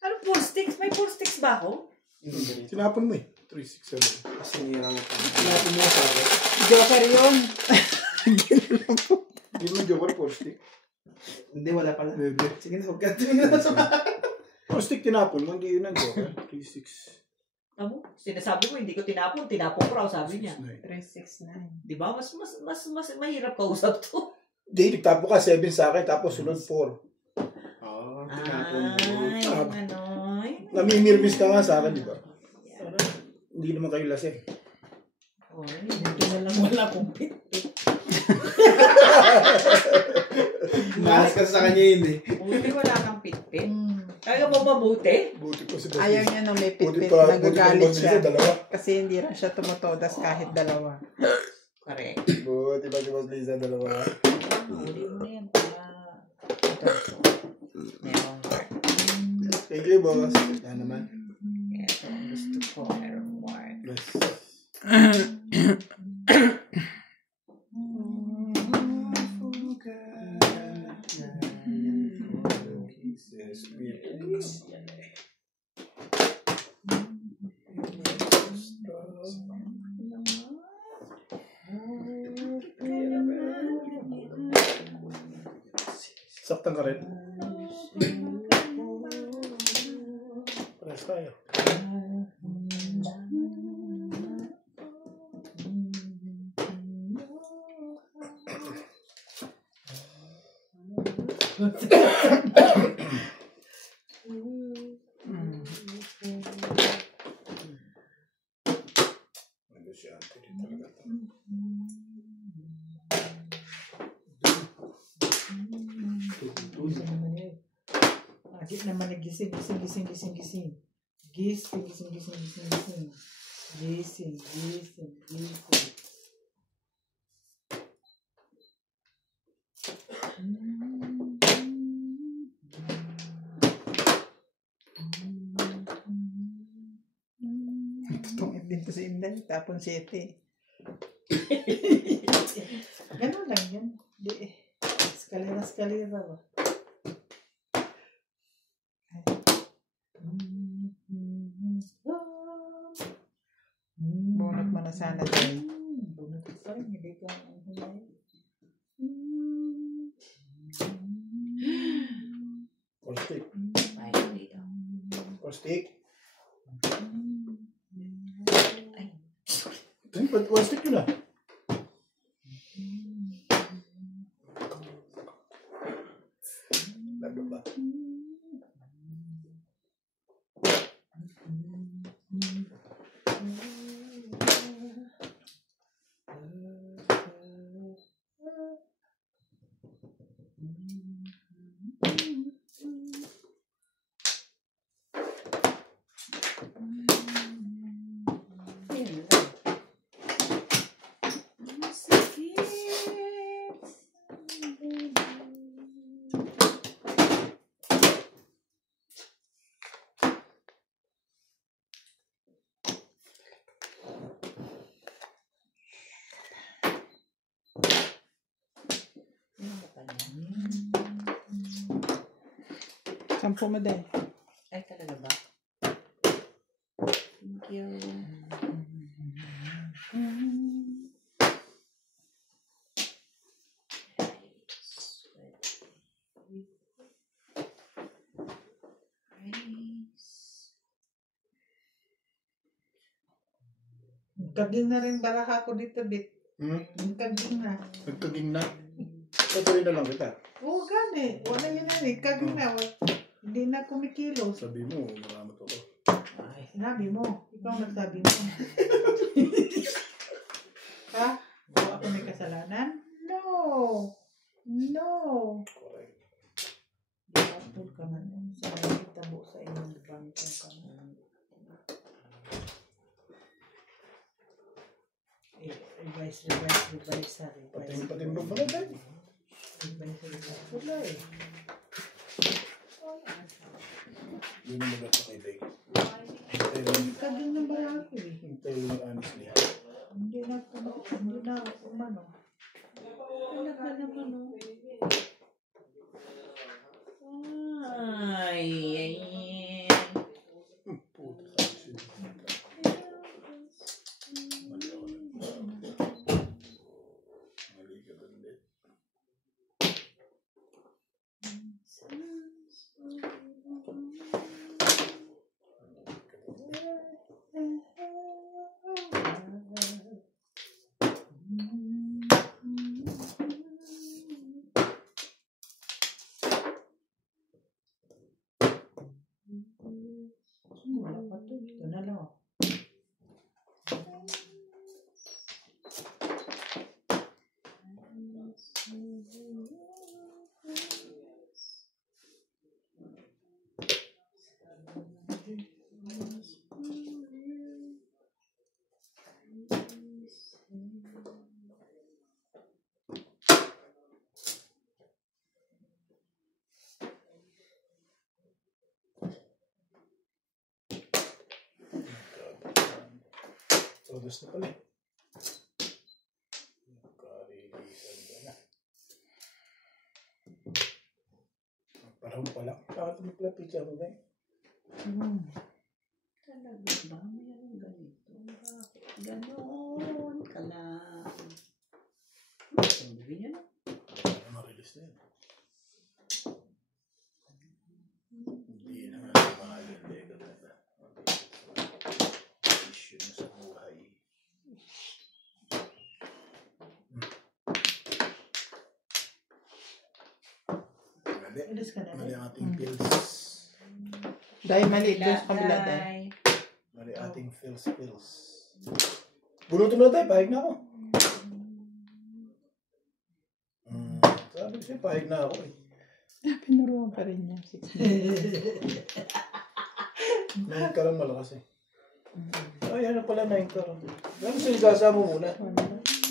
Ano 4 sticks? May 4 sticks ba ako? Ganito. Sinapon mo eh. 3, 6, 7. Kasi nirang ito. Sinapin mo sa akin. Joker yun. Hindi mo joker, 4 stick. Hindi, wala pala. Bebe. Sige na, huwag ka tumingin na sa 4 stick tinapon mo, hindi yun ang joker. 3, 6, Ano? Sinasabi ko, hindi ko tinapon. Tinapon ko raw, sabi niya. 9. 369. Di ba? Mas mahirap kausap to. Hindi, nagtapo ka 7 sa akin, tapos sunod 4. Oo, tinapon mo. Yung ano. Namimirmis ka nga sa akin, di ba? Hindi naman kayo lasing. Oh, hindi na lang wala kong pit-pit. Malas ka sa kanya yun eh. Buti wala kang pit-pit. Kaya mo mabuti? Buti ko si Boss. Ayaw niya nung may Buti pitpit. pa, Nagagalit buti siya. dalawa. Kasi hindi rin siya tumutodas kahit dalawa. Correct. Buti pa si Boss Liza, dalawa. Huli mo na yan. Meron mark. Thank you, boss. Yan naman. Ito ang gusto ko. Meron mark. Yes. Saktan ka rin. Pares tayo. Negosyante din talaga to. Agit naman nagising, gising. Gising. Tungit din to si Inday. Tapon 7. Ganun lang yan. Di, eskalera ba? sana tayo. Bunot pa rin, hindi ka ang hulay. Or stick. Ay, hindi daw. Or stick. Ay, One stick yun ah. Lago ba? yun lang. Sakit. Ano pa yan? 10 mo din. Ay, talaga ba? Thank you. Kaging na rin baraha ko dito, Bit. Kaging na. Nagkaging na. Patuloy na lang kita. Oo, gani. Wala yun na rin. Kaging na. Hindi na kumikilos. Sabi mo, marami to ko. Ay, sinabi mo. Ikaw nagsabi mo. Ha? O ako may kasalanan? No. No. Correct. Di ka man. Sa tabo sa inyong bangkong ka man. Revise. Pating mo pala tayo. Revise. Wala eh. Yun ang magat sa kaibigan. Kaging na baraha ko eh. Hintay yung anis niya. Hindi na umano. Ano ka naman, oh? Ay, ay, ay. Puta sa asin. Mali ako lang. Mali ka doon din. Wala pa to. Ito na lang. Todos na pala eh. Karilisan ka na. Parang pala. Bakit mo pala pizza mo ba eh? Talaga ba? Mayroong ganito? Bakit ganon ka lang? Sabi niya na. Parang ma-release na yun. Hindi na nga mahal yung Lego na ito. Issue na sa buhay. Mali. Alis ka na. Mali ang ating pills. Dahil mali doon sa kabila dahil. Bye. Mali ating pills. Bunutin mo na tayo. Pahig na ako. Sabi ko siya, pahig na ako eh. Pinuruan pa rin niya. 16. Nahin ka lang malakas eh. Ay, ano pala nahin ka lang. Gano'n sinigasa mo muna.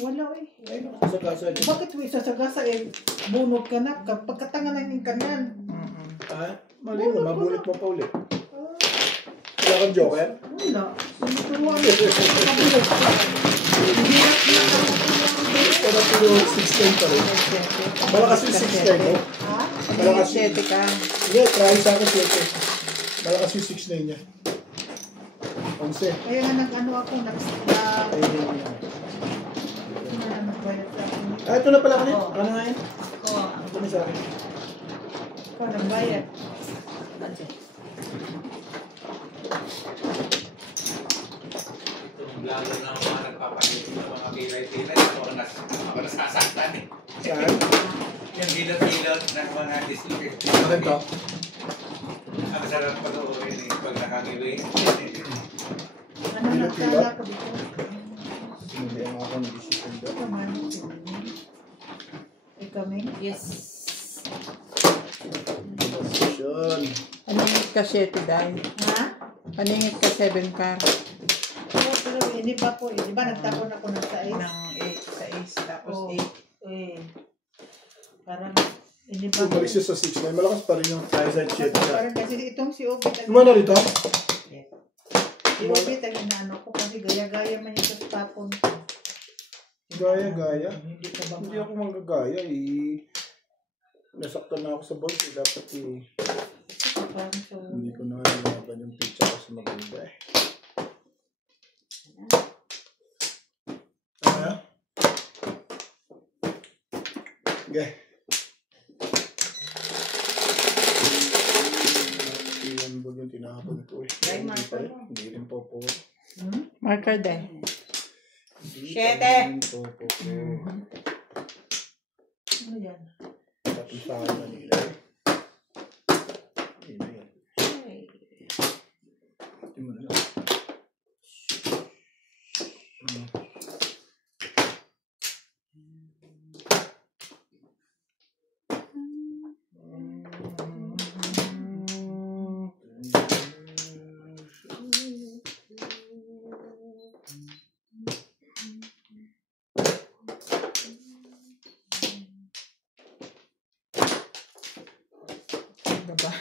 Wala eh. Ay, nakasagasa niya. Bakit mo isasagasa eh? Bunot ka na. Pagkatanga na yung kanyan. Ah, mali mo. Mabulit mo pa ulit. Wala kang joker? Wala. Sinuturuan mo. Kabulot ka. Hirap na ako. Wala pero 16 pa rin. Malakas yung 16 mo. Ha? Malakas yung... Ka. Hindi, try sa akin 7. Malakas yung 6 na niya. 11. Kaya nga nag-ano ako, Ay, hindi na. nagbayad sa akin. Ah, ito na pala kanina. Oo. Ano nga yun? Ako, Ito na sa akin. ikaw nagbayad. Itong vlogger na mga nagpapakita ng mga pilay-pilay, ako nasasaktan eh. Saan? Yung hilot-hilot ng mga dislocate. Bakit to? Ang sarap panoorin eh, pag nakangiwi. Ano nagkala ka dito? Hindi ang ako nag-isipin doon. Ikaw man. Ikaw, Ming? Yes. Posisyon. Paningit ka 7 dahil. Ha? Paningit ka 7 car. Oo, pero hindi pa po. Di ba nagtapon ako ng sais? Ng 8 sa ace tapos Oo. 8. Eh. Parang, hindi pa po. Bumalik siya sa 6 na. Malakas pa rin yung eyesight shit siya. Parang kasi itong si Obit. Kumana rito? Si Obit ang inaano ko kasi gaya-gaya man ito sa tapon ko. Gaya-gaya. Hindi ka ba Hindi ako manggagaya eh. Nasaktan na ako sa balls eh. Dapat eh. parang so, Hindi ko na nalaban yung pizza kasi maganda eh. Ano? Okay. Iyan ba yung tinapon ko eh. Ay, Hindi marker pa rin. mo. Hindi rin po po. Marker din. Hindi Shete! pa rin po po. ano yan? Tapos sa akin na nila eh. Yun na yun. Ay, Ito mo na lang. Diba?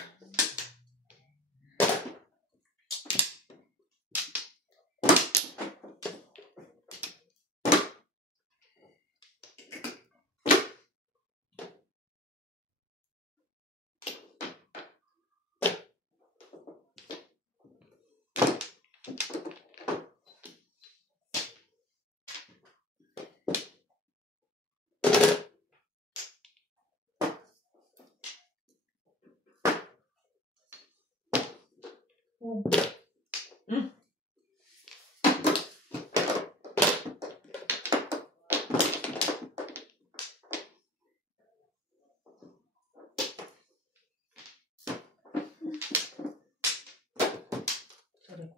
sorry.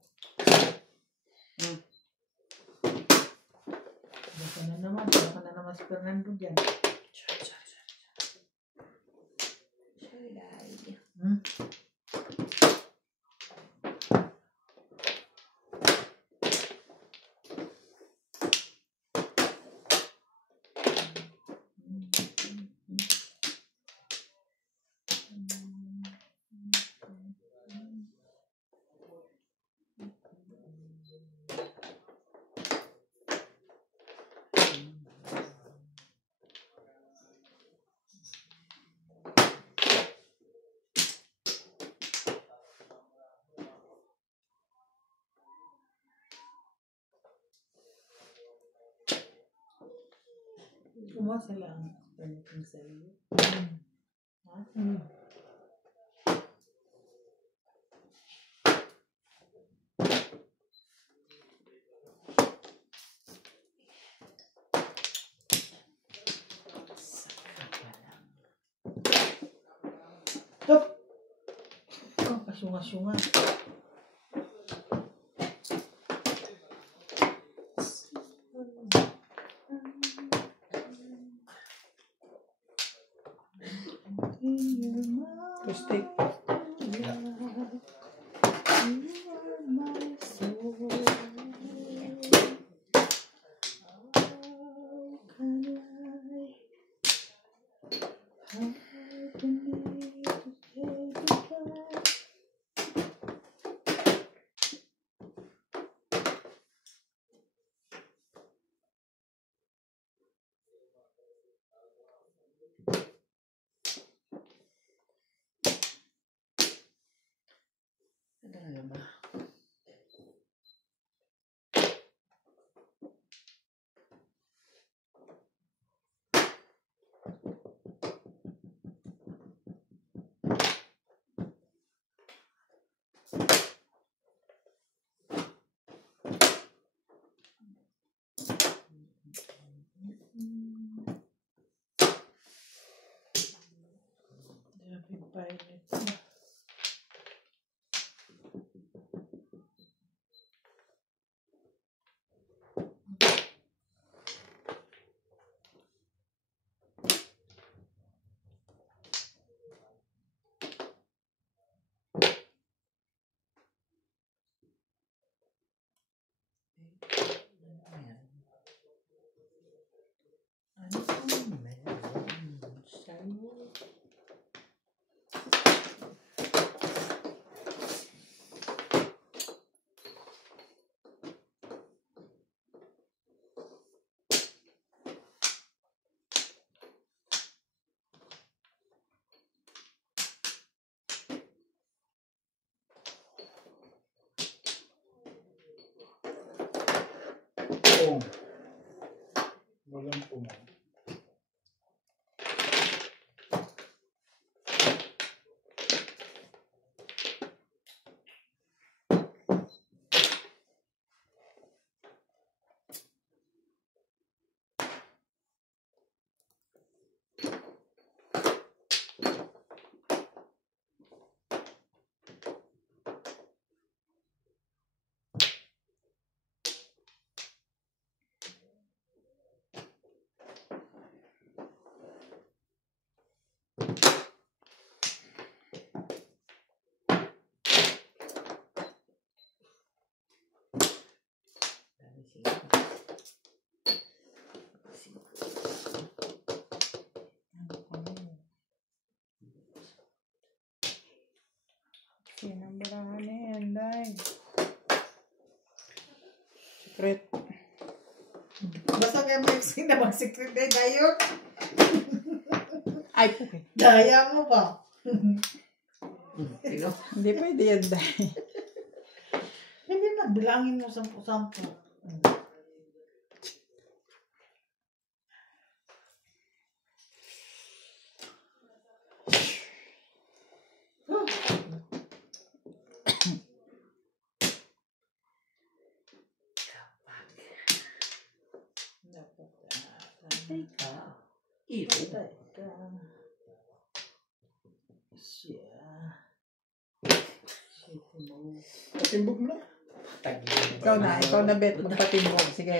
Baka na naman. Baka na naman si Fernando dyan. Sorry, guys. Kumasa lang. Panitin sa iyo. Ha? Stop! Oh, kasunga-sunga. Mistake. Ano ba? pong. Walang pong. Sinambrahan na yan, Day. Secret. Basta kayo mag-explain na mag-secret na tayo. Ay, pukin. Daya mo ba? Hindi pwede yan, Day. Hindi na, bilangin mo 10-10. Teka. Teka. Siya. Patimbog mo na. Ikaw na, Bet. Magpatimbog. Sige,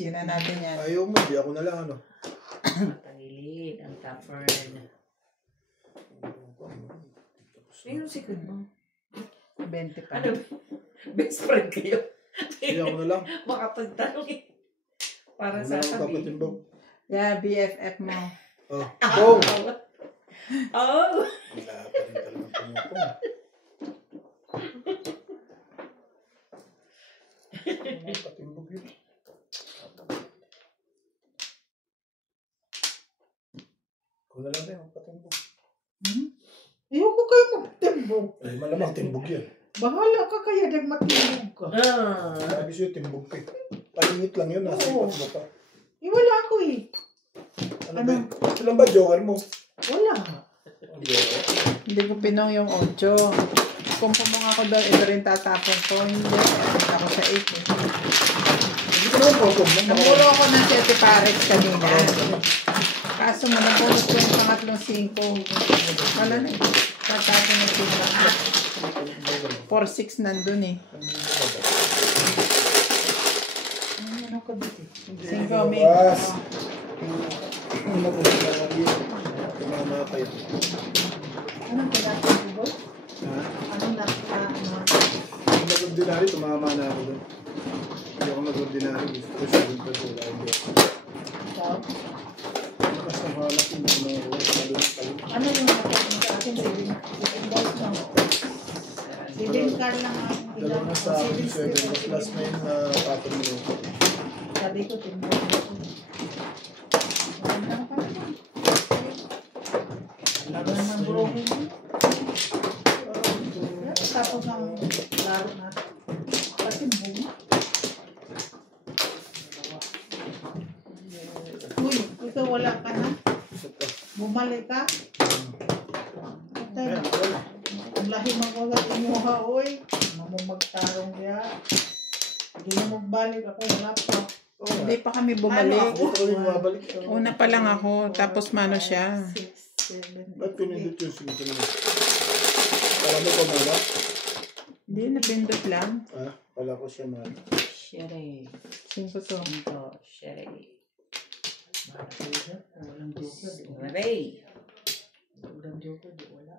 yun na natin yan. Ayaw mo, di ako na lang, ano. Matangilid ang Tafern. Ano secret mo? 20 pa. Ano? Best friend kayo? Di ako na lang. Makapagtanong eh. Para Wala sa akong sabihin. papatimbog. Yeah, BFF mo. Oh. Oh! Pong! Oh! Wala pa rin talagang pumupong. Wala patimbog yun. Kung na lang tayo, magpatimbog. Ayoko kayo magtimbog. Ay, malamang timbog yan. Bahala ka kaya nagmatimbog ka. Sabi sa'yo, timbog ka. Palingit lang yun, nasa Oo. ipat mo pa. Wala ako eh. Ano ba? Ilan ba joker mo? Wala. Ang joker. Hindi ko pinong yung 8. Kung pumong ako doon, ito rin tatapon ko. Hindi. Ako sa 8 eh. Hindi ko naman pong mo. Namuro ako ng 7 pares kanina. Kaso mo, nabunot ko yung pangatlong 5. Wala na eh. Tatapon ng 5. 4-6 nandun eh. Ano ka dito? 5 may. Ang mag-usap na lang yun. Tumama kayo. Anong pinatibog? Ha? Anong nakakama? Ang nag-ordinary, tumama na ako doon. Hindi ako nag-ordinary. Gusto ko siya doon pa doon. Ikaw? Mas nahalak yung mga malunod kayo. Ano yung nakakama sa akin? 7 guys na. 7 car lang ang Dalawa na sa akin, 7 plus na yun na tapon mo yun. Sabi ko, timbog ako. Ano ka naman? Laban ng broken. Tapos ang laro na. Patimbog. Uy, ikaw wala ka na? Isa pa. Bumalik ka? Ayan, wala. Ang lahi magagat imuha, oy. Mamumagtarong kaya. Hindi na magbalik ako, wala pa. Oo nga. Hindi pa kami bumalik. Hindi ko kami bumabalik. Una pa lang ako. Tapos mano siya. 6, 7, Ba't pinindot yung sinito mo? Kala mo pa mama? Hindi, napindot lang. Ha? Kala ko siya mama. Sherry. 5 to. Ito, Sherry. Walang joker, di wala. Sherry. Walang joker, di wala.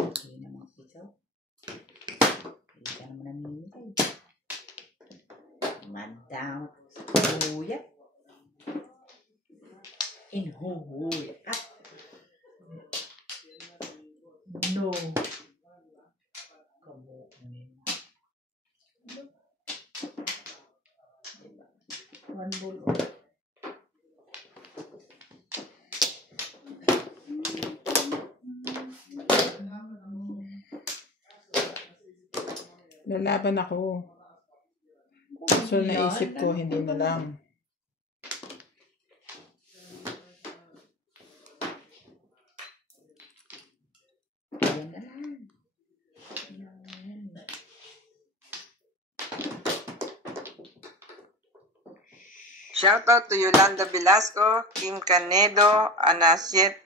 Hindi naman ito. Hindi ka naman namimintay. Madam. Huya. Inhuhuya ka. No. Kabukin. One ball. Lalaban ako. Kaso naisip ko, hindi na lang. Yan na lang. Yan. Shoutout to Yolanda Velasco, Kim Canedo,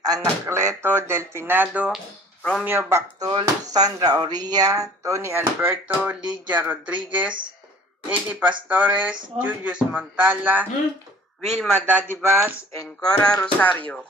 Anacleto Delfinado, Romeo Bactol, Sandra Oria, Tony Alberto, Lydia Rodriguez, Eddie Pastores, Julius Montala, Wilma Dadibas, and Cora Rosario.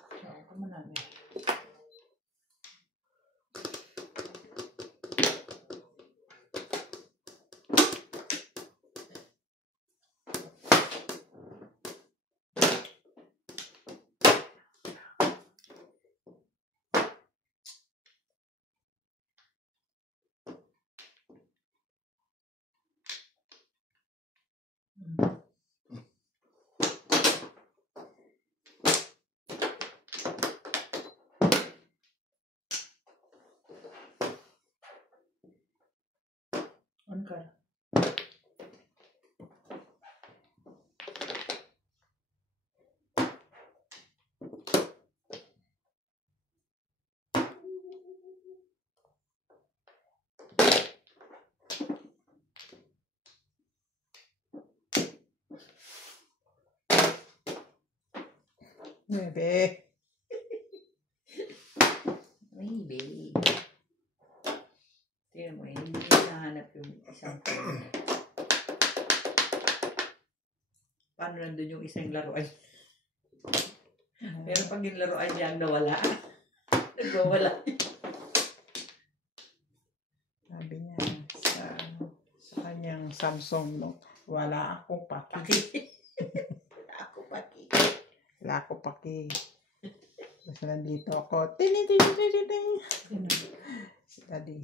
On ka. Bebe. Maybe. Tingnan mo, hindi nahanap yung isang phone. Paano nandun yung isang laruan? Pero pag yung laruan niya nawala, nagwawala. Sabi niya, sa kanyang Samsung Note, wala akong paki. Ako pati. Wala akong paki. Basta nandito ako. Si Daddy.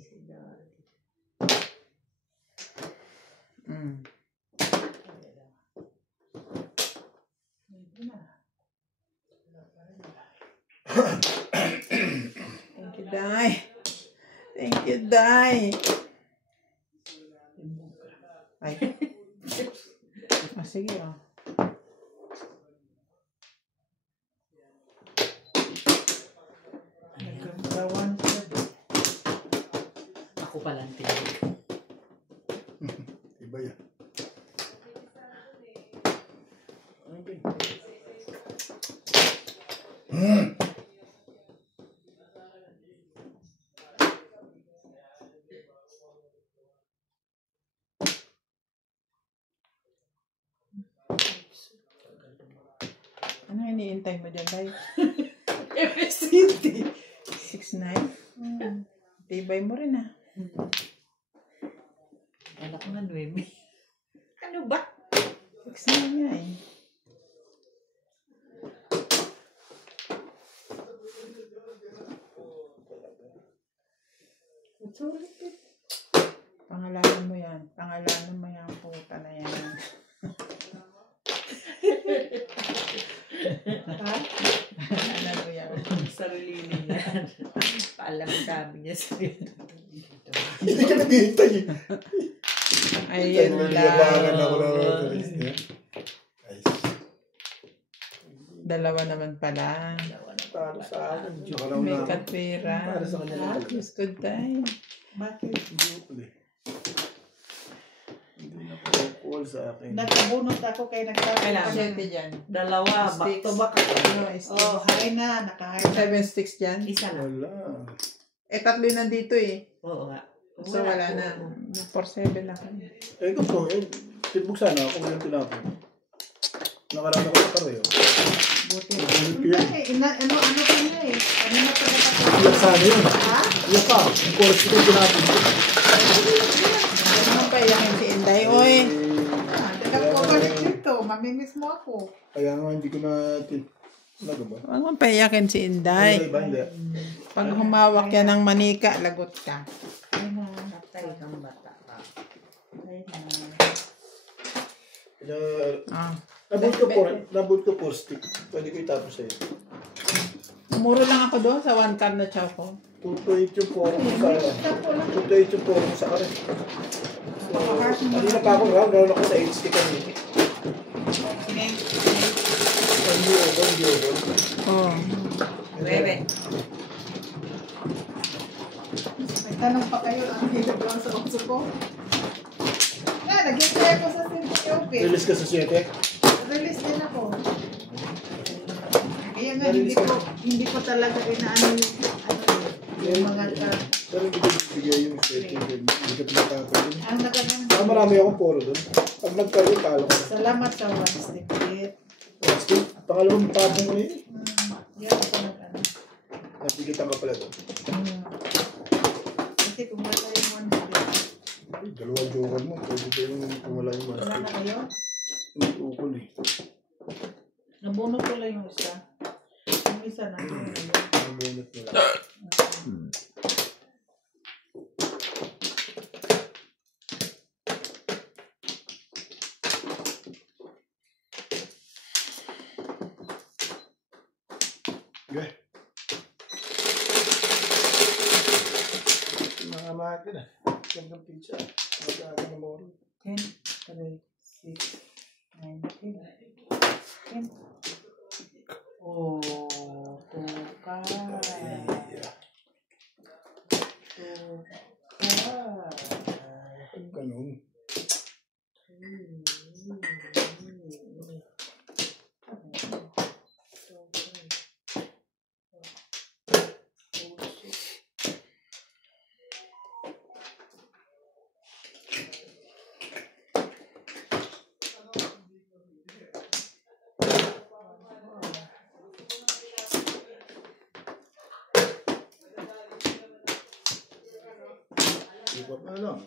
Thank you, Day. Thank you, Day. Ay. Sige, Nagkagawan siya. Ako pala ang tinig. Iba yan. Ano iniintay mo dyan, Day? MSCT. 6'9"? Tibay mo rin, Anak ko nga, 9. Ano ba? 6'9" nga eh. Pangalanan mo yan. Pangalanan mo yan, puta na yan. Ha? Pangalanan mo yan. Sarili niya. Paalam sabi niya sa Hindi ka naghihintay. Ayun Naglabangan ako lang. na list niya. Nice. Dalawa naman pala. Para sa akin. May katwira. Para sa kanya lang. Diyos ko, Day. Bakit? Hindi na po call sa akin. Nagkabunot ako kay Kailangan. nagkabunot. 7 dyan. Dalawa, back to back. Ano, Oh, high na. Naka-high na. 7 sticks dyan. Isa lang. Wala. Eh, tatlo yun nandito eh. Oo nga. So, wala na. 4-7 na kami. Eh, ito po. Tibok sana ako ngayon tinapon. Nakaraan ako sa kareo. Buti. Ulit ko yan. Ano pa niya eh. Ano na pala ba? Iyak sana yun. Ha? Iyak ka. Ang course ko tinapon. Ano naman pa iyakin si Inday? Oy! Dagang ko balik dito. Mamimiss mo ako. Kaya nga hindi ko na... Ano ba? Huwag mong paiyakin si Inday. Iba hindi. Pag humawak yan ng manika, lagot ka. Ay na, patay kang bata ka. Ay na. Ah. Nabot ko 4 stick. Pwede ko itapos sa'yo. Muro lang ako doon sa 1 can na choco. 228 yung poro mo sa akin. 228 yung poro mo sa akin. So, hindi na pa ako round ako sa HD kanina. Sige. 1 euro. Oh. 9. May tanong pa kayo, ang hirap lang sa uso ko. Nga, nag-try ako sa Simply Open. Release ka sa 7. Release din ako. Kaya nga, hindi ko talaga inaano yung mga Pero hindi ko bigay yung 7. Hindi ka tumatapos yun. ang nagaganda. Marami akong poro doon. Pag nagkaroon, talo ka na. Salamat sa one stick kit. Last week, pangalawang tapong ko yun. Yan ako nag-ano. Napigitan ka pala doon. Kasi kung wala yung one stick. Ay, dalawang joker mo. Pwede ba yung kung wala yung Wala na kayo? Hindi ukol eh. Nabunot ko lang yung isa. Yung isa na. Nabunot mo lang. Okay. Mga makina. Gandang pizza. Mag-aaga na mo. 10, 3, 6, 9, 10. 10. Oh, tuka. Ganun. Iba pa lang.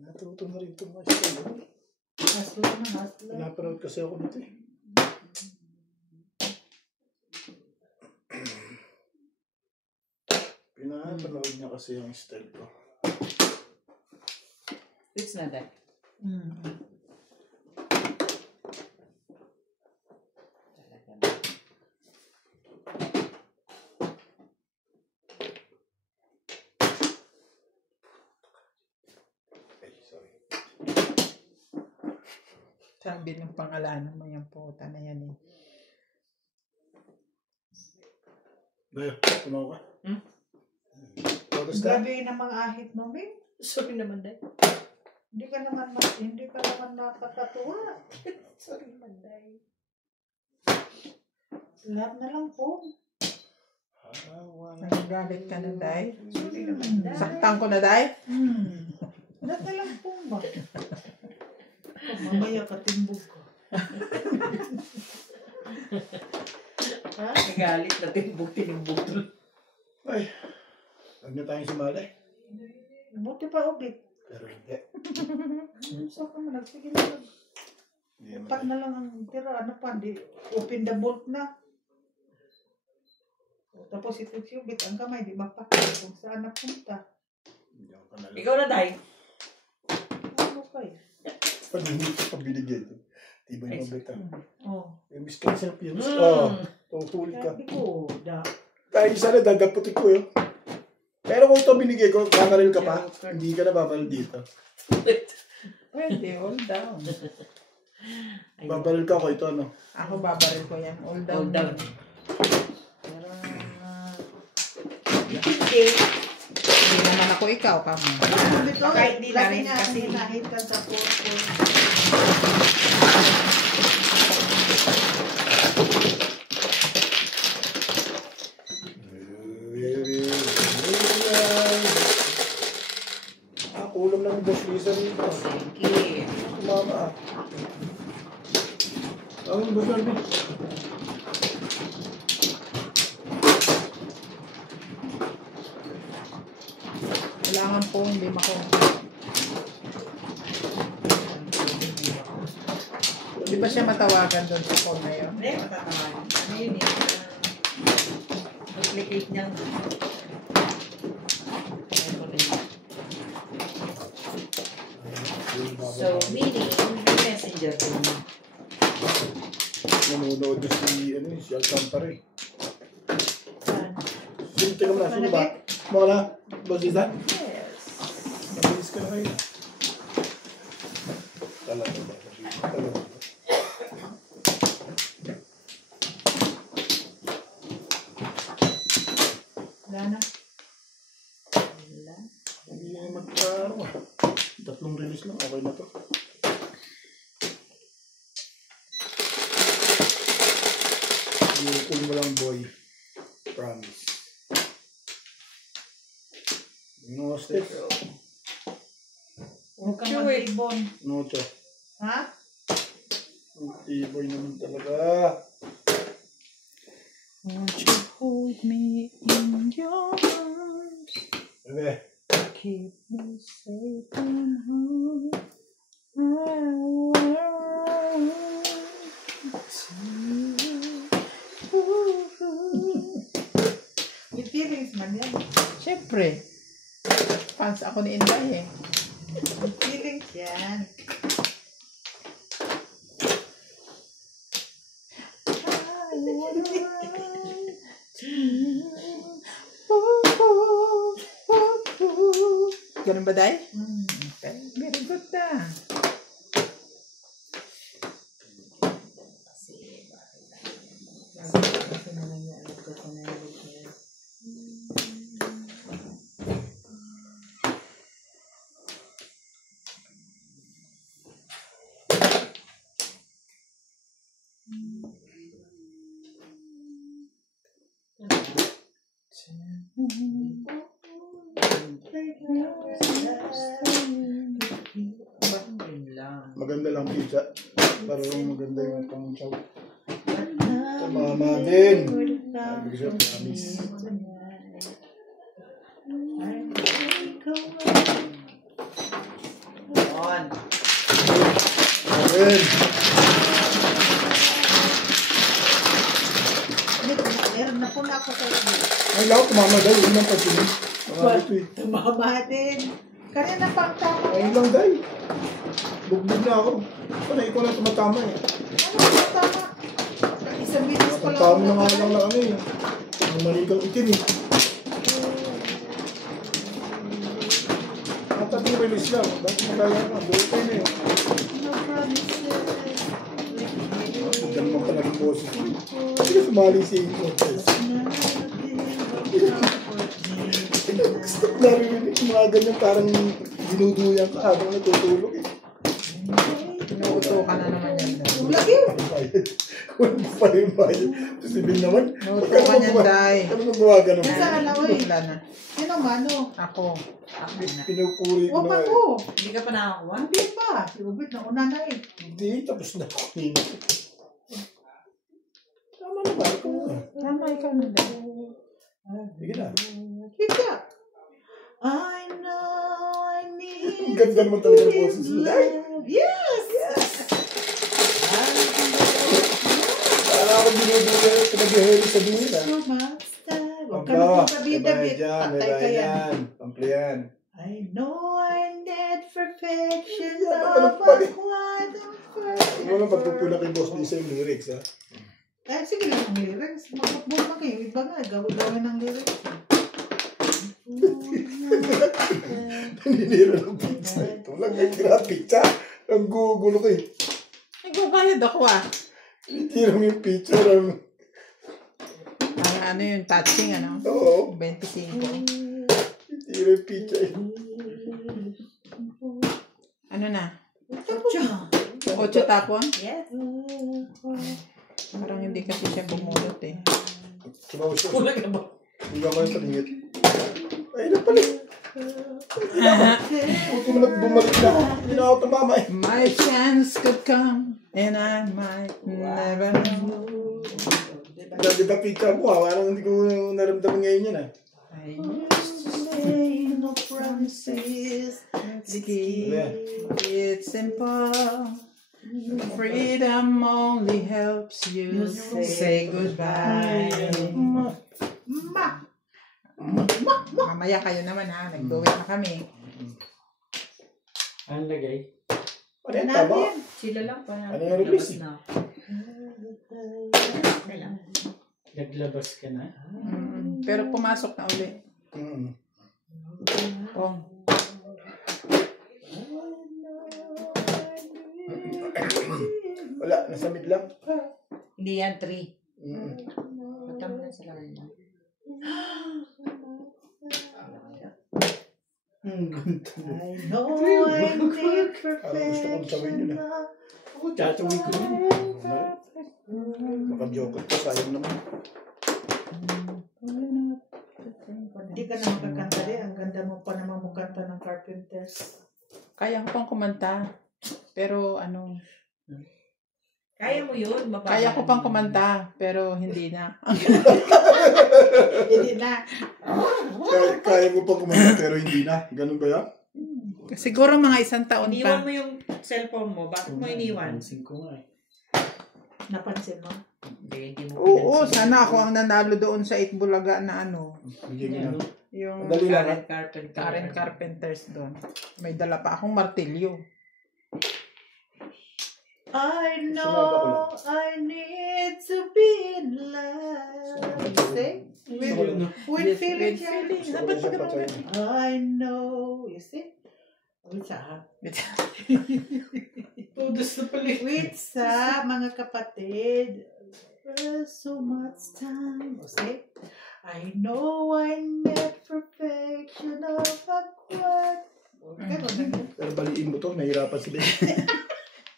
Natuto na rin itong mga style. Hasla na, hasla. Pinapanood kasi ako nito eh. Pinapanood niya kasi yung style ko. It's not that. Ay, sorry. Sabi ng pangalanan mo yung puta na yan eh. Bayo, tumaw ka? What is that? Grabe na mga ahit mo, Ming. Sorry naman, Day. Hindi ka naman nakakatuwa. Sorry naman, Day. Lahat na lang po. Nagagalit ka na, Day. Sorry naman, Day. Saktan ko na, Day. Lahat na lang po ba? Mamaya katimbog ko. Ha? Nagalit na timbog-tinimbog. Ay, huwag na tayong sumali. Buti pa ubit. Pero hindi. Saan ka mo? Nagsige na lang. Hindi naman Pat na lang ang tira. Ano pa? Di, open the bolt na. Tapos ito si ubit. Ang kamay, di mapakita kung saan napunta. Hindi ako panalo. Ikaw na, Day. Ano pa eh? Pag hindi ko pabinigyan ito. Diba yung mabita? Oh. Yung miss ka sa pilos. Oo. Tuhuli ka. Sabi ko, Kahit isa na, dadaputin ko yun. Pero kung ito binigay ko, babaril ka pa. Hindi ka na babaril dito. Pwede, all down. Babaril ka ko ito, ano? Ako babaril ko yan, all down. All down. Pero, Hindi. hindi naman ako ikaw, kamo. Baka hindi na rin kasi. Nahit ka sa purple. Kulang lang yung boss Lisa rito. Sige. Kumama. Tawag yung boss Marvin. Kailangan po, hindi mako. Hindi ba siya matawagan doon sa phone na yun? Hindi, matatawagan. Ano yun eh? Duplicate niyang. So, meaning, messenger din. Nanonood na si Alcantara eh. Teka mo na, sino ba? Mga na, boss Lisa? Yes. Mabilis ka na kayo. Talaga ba? Talaga. Wala na. Wala. Hindi na magkano ah. 3 release lang, okay na to. Iukul mo lang boy. Promise. No step. Huwag kang mag-ibon. No to. Ha? Iboy naman talaga. Won't you hold me in your arms? Bebe. Keep me safe and home. May feelings man yan. Siyempre. Fans ako ni Inday eh. May feelings yan. Ganun ba, Day? Okay. Very good na. Maganda lang pizza. Parang maganda yung pang chow. Tumama din. Sabi ko siya, promise. On. Amen. Meron na po na ako sa iyo. Ay, lahat tumama dahil. Yun ang pagsinig. Marami ito eh. Tumama din. Kanina pang tama. Ayun lang dahil. Bugbog na ako. Panay ko lang tumatama eh. Ano pang tama? Isang bilis ko lang. Tama na nga lang na ano eh. Ang manikang itim eh. Tatlong release lang. Bakit magaya ka? Buhay tayo na eh. No promises. Ang ganda ka naging boses. Hindi ka sumali si Incortez. Gusto ko narinig yung mga ganyan parang dinuduyan ka habang natutulog eh. Inuuto ka na naman yan. Lagi yun. Kung pa rin bayan. Sisibil naman. Inuuto ka niyan, Day. Ano magawa ganun? Yan sa alaw eh. Wala na. Sino mano? Ako. Pinupuri ko Huwag na eh. ako. Hindi ka pa nakakuha? Hindi pa. Si Ubit na una na eh. Hindi, tapos na ako. Tama na ba? Ikaw na. Tama, ikaw na daw. Sige na. Kita. I know I need Ang ganda naman talaga ng boses mo. love. Yes! Para ako dinuduyan. Pinag-heli sa dulo ah. Master. Huwag ka Pambla. na pabida-bit. Dyan, may Patay ka bayan yan. yan. Pampliyan. I know I need perfection. Ano Love pala? is quite Hindi mo lang pagpupula kay Boss Lisa yung lyrics ha. Eh, sige lang ang lyrics. Magpapul ka kayo. Iba nga, gawin ng lyrics. Naninira ng pizza. Ito lang, nagkira pizza. Ang gugulo ko eh. Nagbabayad ako ah. Naninira mo yung pizza ng... Ang ano yung touching, ano? Oo. 25. Naninira yung pizza eh. Ano na? 8. 8 tapon? Yes. Parang hindi kasi siya bumulot eh. Sumaw siya. Kulang na ba? Hindi ako yung palingit. Ay, na pala. Buti naman bumalik na ako. Hindi na ako tumama eh. My chance could come and I might never know. Dati na pizza mo ha. Parang hindi ko naramdaman ngayon yan ah. I used to say no promises. Let's keep it simple. Freedom only helps you say goodbye. Mamaya kayo naman ha. Nag-uwi na kami. Ang lagay. Ano yan? Tama? Sila lang pa. Ano yung release? Na. Naglabas ka na. Pero pumasok na uli. Oh. Wala, nasa mid lang. Hindi yan 3. Matama na sila ngayon. I know I'm Parang gusto kong sawin yun ah. Oo, tatawin ko yun. Maka-joke ko, sayang naman. Hindi ka na makakanta rin. Ang ganda mo pa naman mukanta ng Carpenters. Kaya ko pang kumanta. Pero ano, Kaya mo yun. kaya ko pang kumanta. Pero hindi na. Hindi na. Kaya mo pa kumanta pero hindi na. Ganun ba yan? Siguro mga 1 taon Iniwan pa. mo yung cellphone mo. Bakit mo iniwan? Pansin ko nga eh. Napansin mo? Hindi mo Oo, sana ako ang nanalo doon sa 8 Bulaga na ano. Bigyan mo na. Yung Madali lang. Karen Carpenter. Karen Carpenters doon. May dala pa akong martilyo. I know I need to be in love. See? With feeling. Dapat pa ganun. I know. You see? With sa Todos na pala. With sa mga kapatid. There's so much time. You see? I know I met perfection of a quad. Pero baliin mo to, nahihirapan si Ben.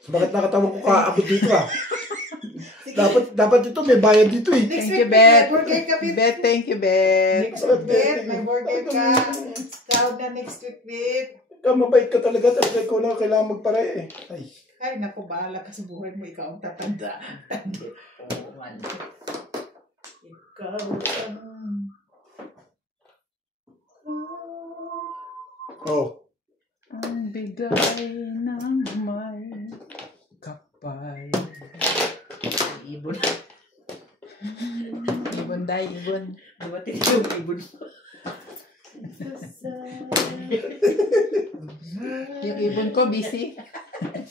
So, bakit nakatawa ko kaabot dito ah? Dapat ito, may bayad dito eh. Next Thank you, week, Bet. may birthday ka, Bet. Bet, thank you, Bet. Next week, Bet. May birthday ka. Scout na next week, Bet. Mabait ka talaga, ikaw na kailangan magparay eh. Ay. Ay, naku, bahala ka sa buhay mo. Ikaw ang tatanda. Ikaw ang... Oh. Ang bigay ng may Kapal. Ibon. ibon day, ibon. Dumating yung ibon. Yung ibon ko, busy.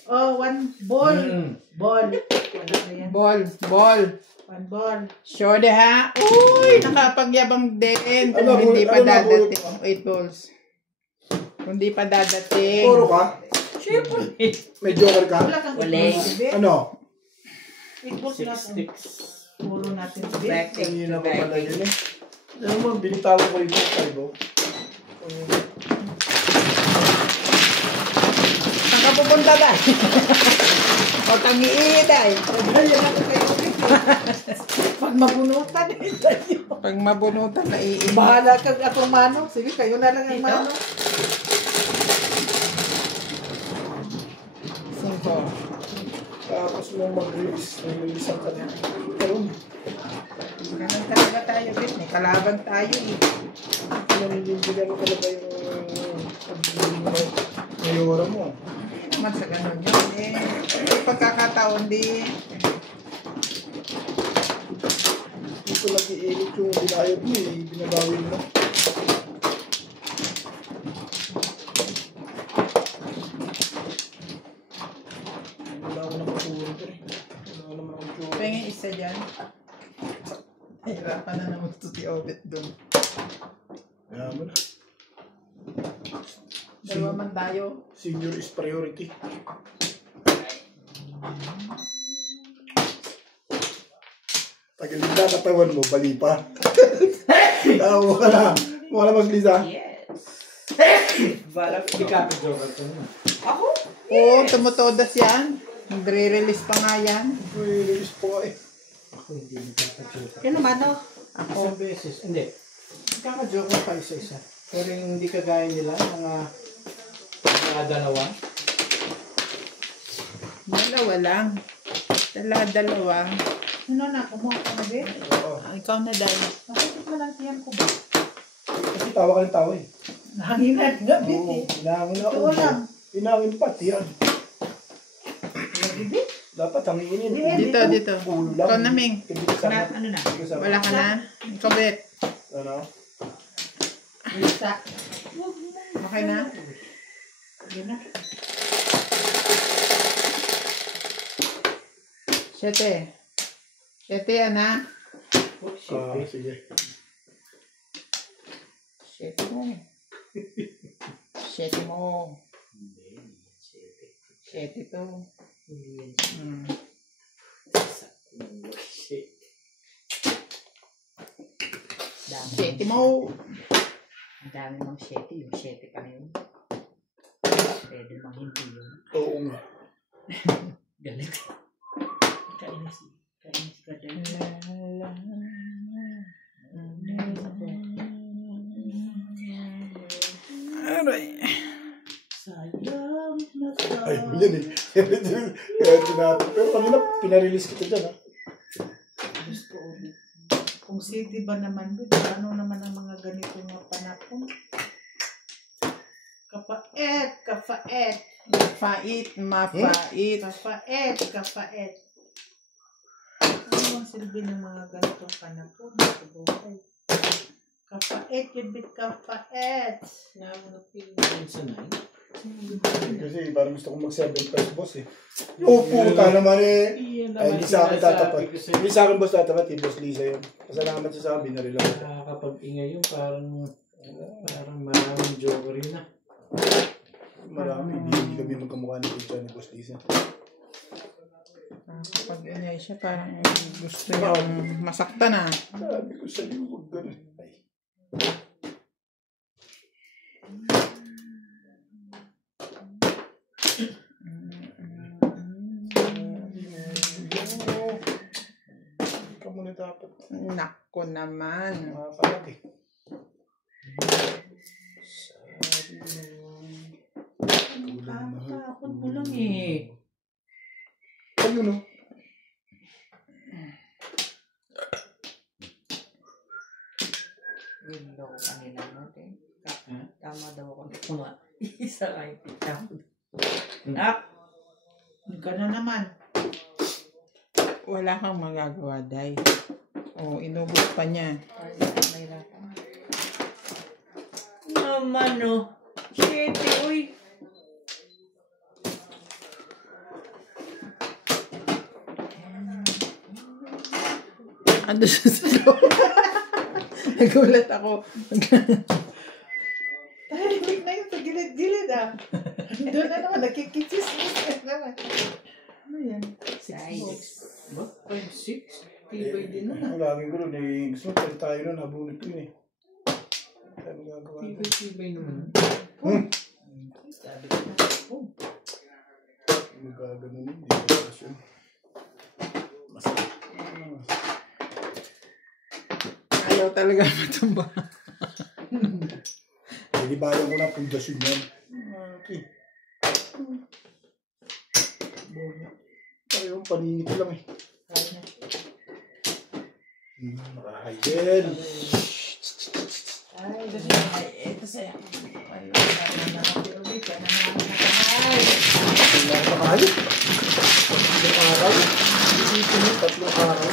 Oh, one ball. Ball. Wala na yan. Ball, ball. One ball. Sure de ha? Uy, nakapagyabang din. Kung Ano, hindi pa ano, dadating. 8 balls. Kung hindi pa dadating. Puro ka? Siyempre. May joker ka? Wala kang Wala. Bet. Ano? Eight balls 6 natin. sticks. Puro natin. Bet. Back to Kanina pa back. pala yun eh. Alam mo, binitawan ko rin yung kalbo. Saan ka pupunta day? O tangiin day. Yan ako kayo. Pag mabunutan, tayo. Pag mabunutan, naiiba. Bahala ka akong manok. Sige, kayo na lang ang Ito? manok. 5. Tapos mo mag-release. Mag-release ang kanina. Karoon. Ganun talaga tayo, Bet. May kalaban tayo eh. Nanindigan mo talaga yung mayora mo. Hindi naman sa ganun yun eh. May pagkakataon din. Dito nag-iinit yung binayad mo eh. Binabawi mo na. Wala ko na paturo ko eh. Wala naman akong tsura. Pengen isa dyan. Hirapan na naman ito si Obet doon. Kaya mo na. Dalawa man tayo. Senior is priority. Tagal na katawan mo, bali pa. Tawa ka na. Wala mas Lisa. Yes. Balak di ka pa joker ko na. Ako? Oo, tumutodas yan. Nagre-release pa nga yan. Uy, release po eh. Ako hindi nagkaka-joker. Yan naman, no? Isang beses. Hindi. Nagkaka-joker pa isa-isa. Pero yung hindi kagaya nila, mga dalawa. Dalawa lang. Dalawa. Ano na, kumuha ka na din? Oo. Ikaw na dahil. Bakit mo lang tiyan ko ba? Kasi tawa ka ng tawa eh. Nanginan nga, bit Oo, eh. inangin na Totoo lang. Inangin pa, tiyan. Nagibit? Dapat hanginin. Dito. Ulo lang. Ikaw na, Ming. Hindi kasama. Ano na? Hindi kasama. Wala ka na. Ikaw, Bet. Ano? Lisa. Okay na? Yun na. 7. 7 yan, ha? Sige. 7 mo. 7 mo. 7 to. Hmm. 7 mo. Ang dami mong 7. Yung 7 pa na yun. Pwede mang hindi yun. Oo nga. Galit. Kainis. Kainis ka dyan. Aray. Sayang na sayang. Ay, yan eh. Kaya tinapos. Pero kanina, pinarelease kita dyan ha. Diyos ko, ulit. Kung city ba naman doon, ano naman ang mga ganitong mga panapon? Kapait. Mapait. Kapait. Ano ang silbi ng mga ganitong panapon? Sa buhay. Kapait, yun bit kapait. Minsan na Kasi parang gusto kong mag-7 boss eh. Oh, puta naman eh. Ay, hindi sa akin tatapat. Hindi sa akin boss tatapat, eh, boss Lisa yun. Pasalamat siya sa akin, binarila ko. Nakakapag-ingay yun, parang maraming joker yun na. Marami, hindi kami magkamukha ni Kuya ni boss Lisa. Kapag ingay siya, parang gusto niyong masaktan, ha? Sabi ko sa iyo, huwag ganun. Ay. Ikaw muna dapat. Nako naman. Makapalag eh. Takot mo lang eh. Ayun o. Window ko kanila natin. Tama daw ako na kuma. Isa kayo. Nak! Ano ka na naman? Wala kang magagawa, Day. O, inubos pa niya. Naman no. 7, uy. Ando siya sa loob. Nagulat ako. Tahimik na yun sa gilid-gilid ah. Doon na naman, nakikikis naman. Ano yan? 6. Ba? 5-6? Tibay din nun. Ang lagi ko nun eh. Gusto mo pala tayo nun, nabunot ko yun eh. Kaya magagawa nun. Tibay naman. Sabi ko na. Magagawa nun, hindi ko yun. Ayaw talaga matumba. Hindi bayan ko na pundasyon yan. Okay. Parang yung paningit lang eh. Nakahayden. Ay, Ito sa'yo. Wala pa kayo. 3 araw. Dito mo, 3 araw.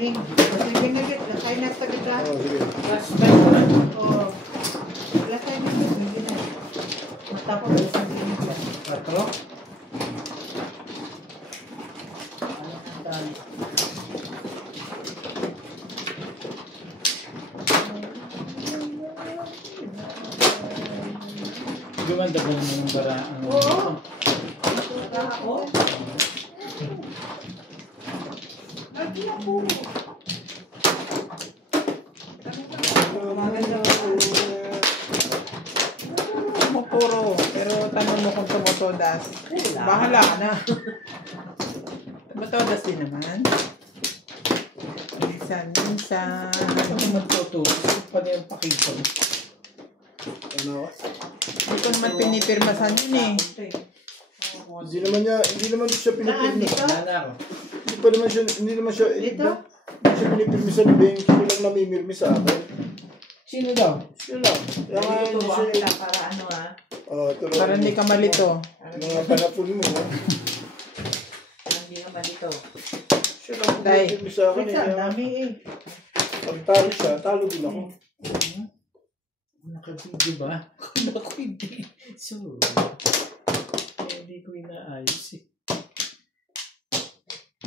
Ning, sige na git, lakay na sa gita. Oh, sige. Last time na. Oo. Lakay na git, sige na. Matapos na sa gita. 4? Ano ang dali. Tagal mo ng bara. Oo. Wala ako. Lagi ako. Puro. Pero tanong mo kung tumutodas. Bahala ka na. Tumutodas din naman. Minsan. Ano magtututo? Pa na yung pakipon. Ano? Hindi ko naman pinipirmasan yun eh. Hindi naman siya pinipirmi. Dito? Nana ako. Hindi naman siya Dito? hindi siya pinipirmi sa Beng. Siya lang namimirmi sa akin. Sino daw? Siya lang. Kaya nga hindi Tuwa siya. kita para ano Tuloy Para hindi ka malito. mga panapon mo. Hindi naman dito. Siya lang Day. pinipirmi sa akin. Minsan, dami eh. Pag talo siya, talo din ako. Nakabidyo ba? Ako hindi. So, hindi ko inaayos eh.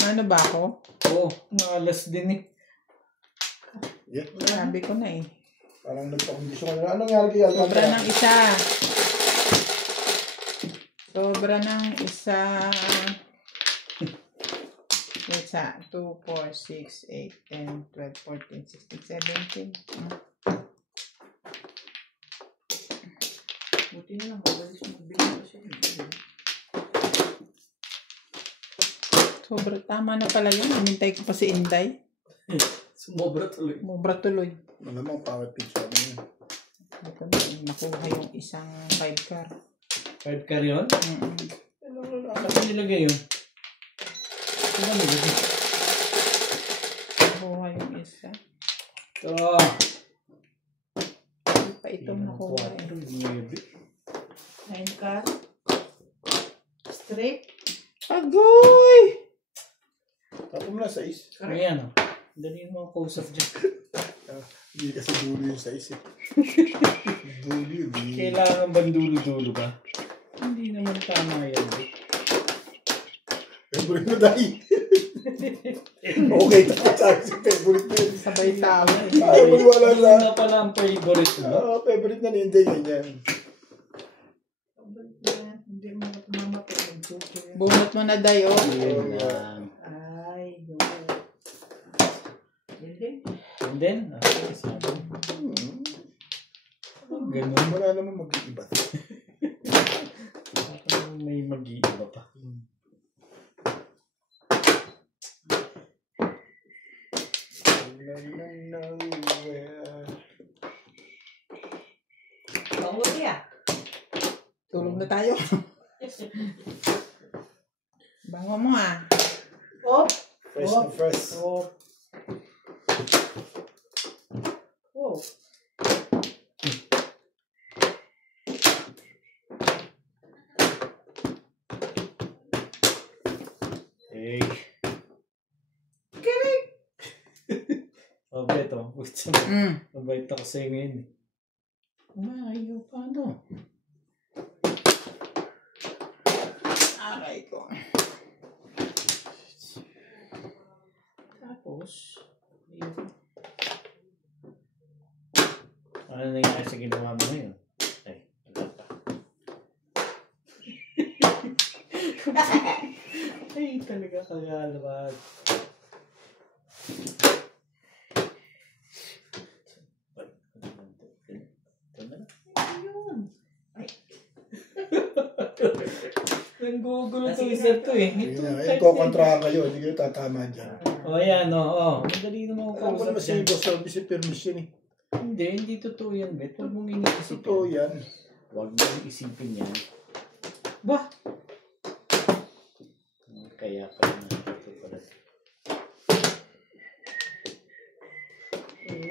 Ano ba ako? Oo, malas din eh. Yeah. Sabi ko na eh. Parang nagpakondisyon ka na. Anong nangyari kay Sobra Alcantara? ng isa. Sobra ng isa. Isa. 2, 4, 6, 8, 10, 12, 14, 16, 17. Buti na lang, mabilis magbigay ko siya. Sobra. Tama na pala yun. Hinintay ko pa si Inday. Sumobra tuloy. Mubra tuloy. Malamang power pitch ako yun. Ito na. Nakuha yung isang 5 car. 5 car yun? Ano nilagay yun? Ano nilagay? Nakuha yung isa. Ito. Hindi pa itong nakuha eh. 9 car. Straight. Agoy! Tapos mo na sa is. Ayan o. Dali mo ang kausap dyan. Hindi kasi dulo yung size eh. Dulo yun. Kailangan ba dulo-dulo ka? Hindi naman tama yan. Favorite mo dahil. Okay, tapos sa akin si favorite mo yun. Sabay tawa eh. Ay, maniwala Yun na. na pala ang favorite mo. Favorite na ni Inday ganyan. Hindi mo mamapin. Bunot mo na dayo. Yun lang. Ay, no. Yun din. And then, sabi. Ganun. Wala naman mag-iiba. May mag-iiba pa. Mahuli ah. Tulog na tayo. Bango mo ah. Oh. Fresh na fresh. Oh. Oh. Hey. Oh, Beto. Mabait ako sa'yo ngayon. Ayaw pa ano. Aray ko. Tapos, yun. Ano nangyari sa ginawa mo ngayon? Ay, wala pa. Ay, talaga kagalawag. Nanggugulo to isa to eh. Ayun, kukontra kayo. Hindi kayo tatama dyan. O yan o. Madali naman Alam ko ako naman si Boss Service yung permission eh. Hindi totoo yan, Bet. Huwag mong iniisip Totoo yan. Huwag mong isipin yan. Bah! Kaya pa na ito pala.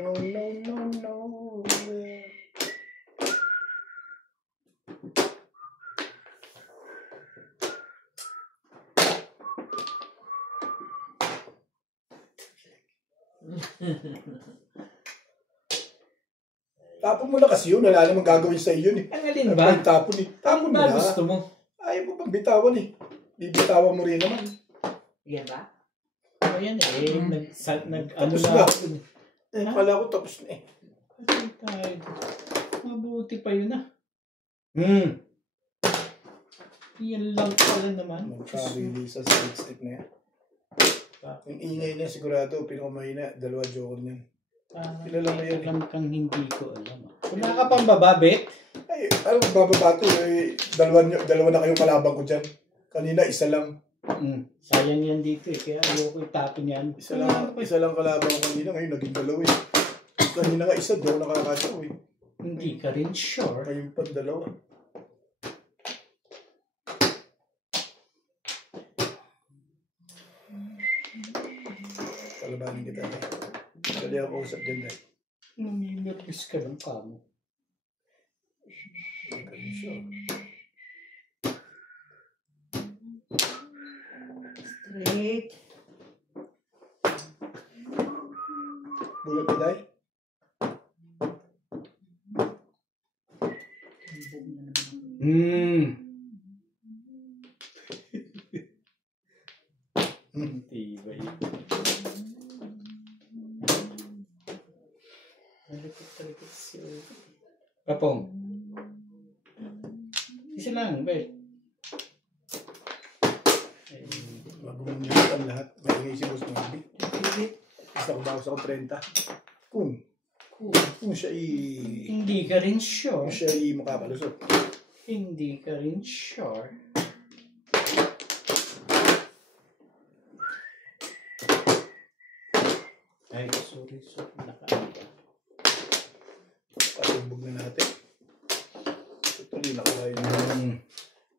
No. Tapon mo na kasi yun. Wala namang gagawin sa iyo eh. Ang alin ba? Tapon eh. Tapon mo Ba na. gusto mo? Ayaw mo pang bitawan eh. Bibitawan mo rin naman. Yan ba? O yan eh. Ano Tapos na na. ako. Eh, kala ko tapos na eh. Kasi tayo. Mabuti pa yun ah. Yan lang pala naman. Magka-release sa side stick na yan. Yung ingay niya sigurado, pinakamahina, 2 joker niyan. Kilala mo yan. Alam kang hindi ko alam. Wala ka pang bababit? Ay, alam mo, bababato eh. Dalawa na kayong kalabang ko dyan. Kanina, isa lang. Sayang yan dito eh. Kaya ayoko itapin yan. Isa lang kalabang ko kanina. Ngayon, naging 2 eh. Kanina nga isa, daw nakakataw eh. Hindi ka rin sure. Ngayon pa 2. Palabanin kita eh. Kali ako usap dyan eh. Naminervis ka ng kamo. Hindi ka rin sure. Straight. Bulot ka dahil? Tibay. Talikot siya. Papong. Isa lang, bet. Bago mong nilitan lahat, maingay si Boss Norby. Isa ko bawas ako 30. Kung siya Hindi ka rin sure. kung siya makapalusot. Hindi ka rin sure. Ay, sorry. Nakaiba. Patumbog na natin. Tuloy nakabayad na.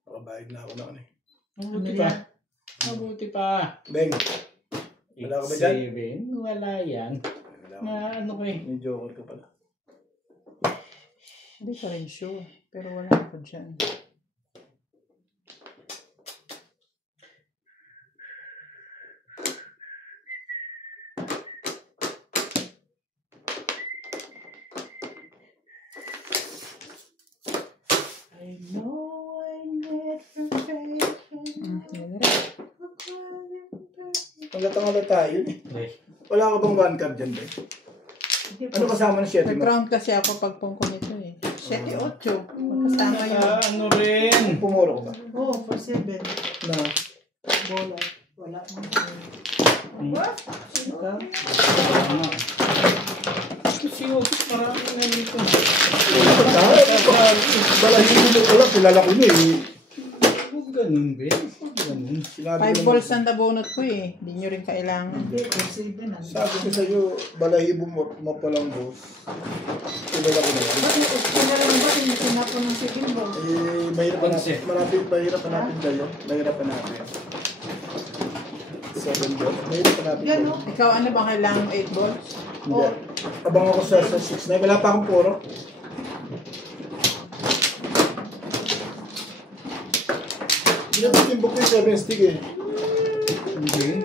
Nakabayad na ako na ano eh. Mabuti pa. Mabuti pa. Beng, wala ka ba dyan? 7. Wala yan. Na ano ko eh. May joker ka pala. Hindi ka rin sure. Pero wala ako dyan. I know I need perfection. Halata yun eh. Ay. Wala ka bang one card dyan, Beng? Ano kasama ng 7 mo? Nag-round kasi ako pag pungko nito eh. 7-8. Magkasama yun. Ano rin? Pumuro ko ba? Oh, for 7. Na. Bola. Wala mo. Si Otis maraming nalito. Balahin mo ko lang, kilala ko niya eh. Huwag ganun, Ben. Huwag ganun. 5 balls ang nabunot ko eh. Hindi nyo rin kailangan. Hindi, for 7. Sabi ko sa'yo, balahibo mo pa lang, boss. Kilala ko na yan. Bakit hindi tinapon ng 7 ball? Eh, mahirap hanapin dyan. Mahirap hanapin. 7 balls. Mahirap hanapin. Yan o. Ikaw ano bang kailangan 8 balls? Hindi. Abang ako sa 6 na. Wala pa akong puro. Hindi na timbok yung 7 stick eh. Hindi rin.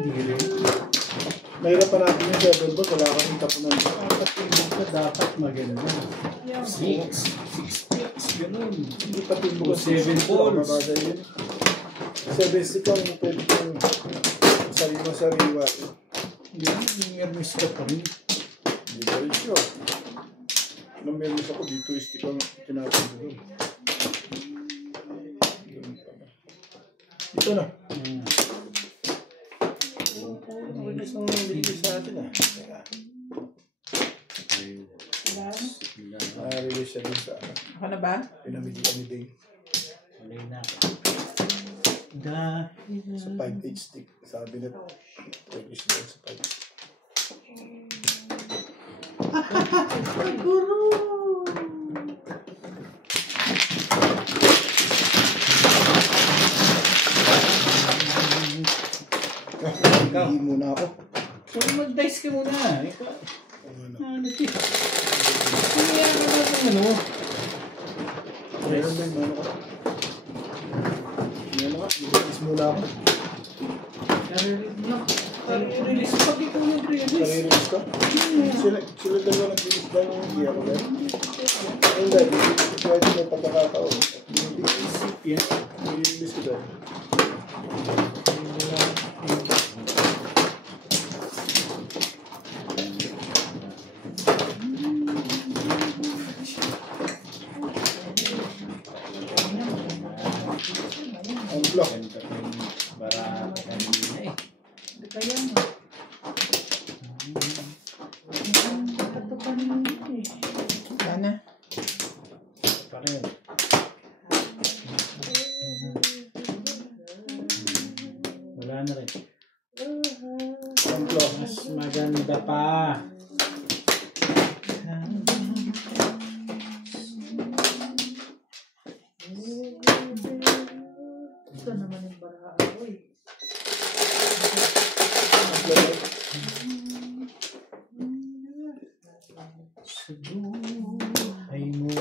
Mahirap hanapin yung 7 balls. Wala kang tapunan. Kapatibog ka dapat maganda. 6 sticks, ganun. Hindi pa timbok. 7 balls. 7 stick ang pwede kong sariwa. Yan, nervous ka pa rin. Hindi ka rin sure. Nung meron ako, dito stick ang tinapin ko doon. Dito na. Release ng release sa atin ah. Teka. Release siya din sa ano. Ako na ba? Pinamilihan ni Dane. Alay na. Dahil Sa 5-8 stick. Sabi na release doon sa 5. Guru! Hindi muna ako. so mag-dice ka muna. Ikaw, Ano? ano ito? Kaya ka na kung ano. Meron din, ano ka? Ano ka? Release muna ako. Release pag ikaw nag-release. Nare-release ka? Sila dalawa nag-release ba yung hindi ako dahil? Hindi, pwede may pagkakataon. Isip yan. Nare-release ko dahil. Bara kanina eh. Hindi kaya mo. Ito kanina eh. Sana. Pareho. Wala na rin. Mas maganda pa. Ito naman yung baraha ko eh. Sa buhay mo.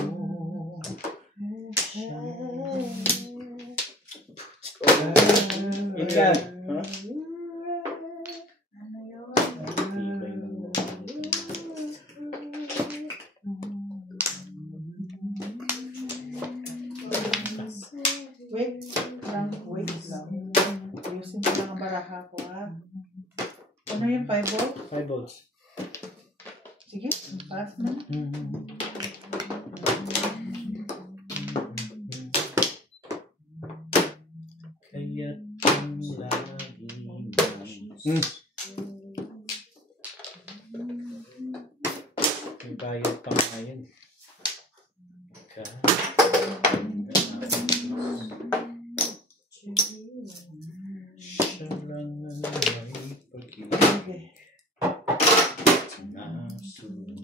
Ingat. Ha? Tibay ng mga. Wait lang. Ayusin ko lang ang baraha ko ha. Ano yung 5 volt? 5 volts. Sige, pass na. Kaya't ang laging may bayad pa nga yun. Siya lang ang may pag-ibig na sunay.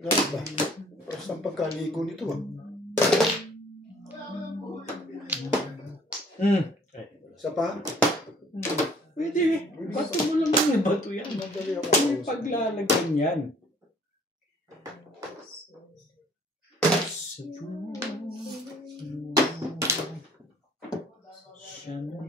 Ganun ba? Parang saan pagkaligo nito ah. Isa pa? Pwede. Bato mo lang yung bato yan. Madali ako. May paglalagyan yan. Sa siya na.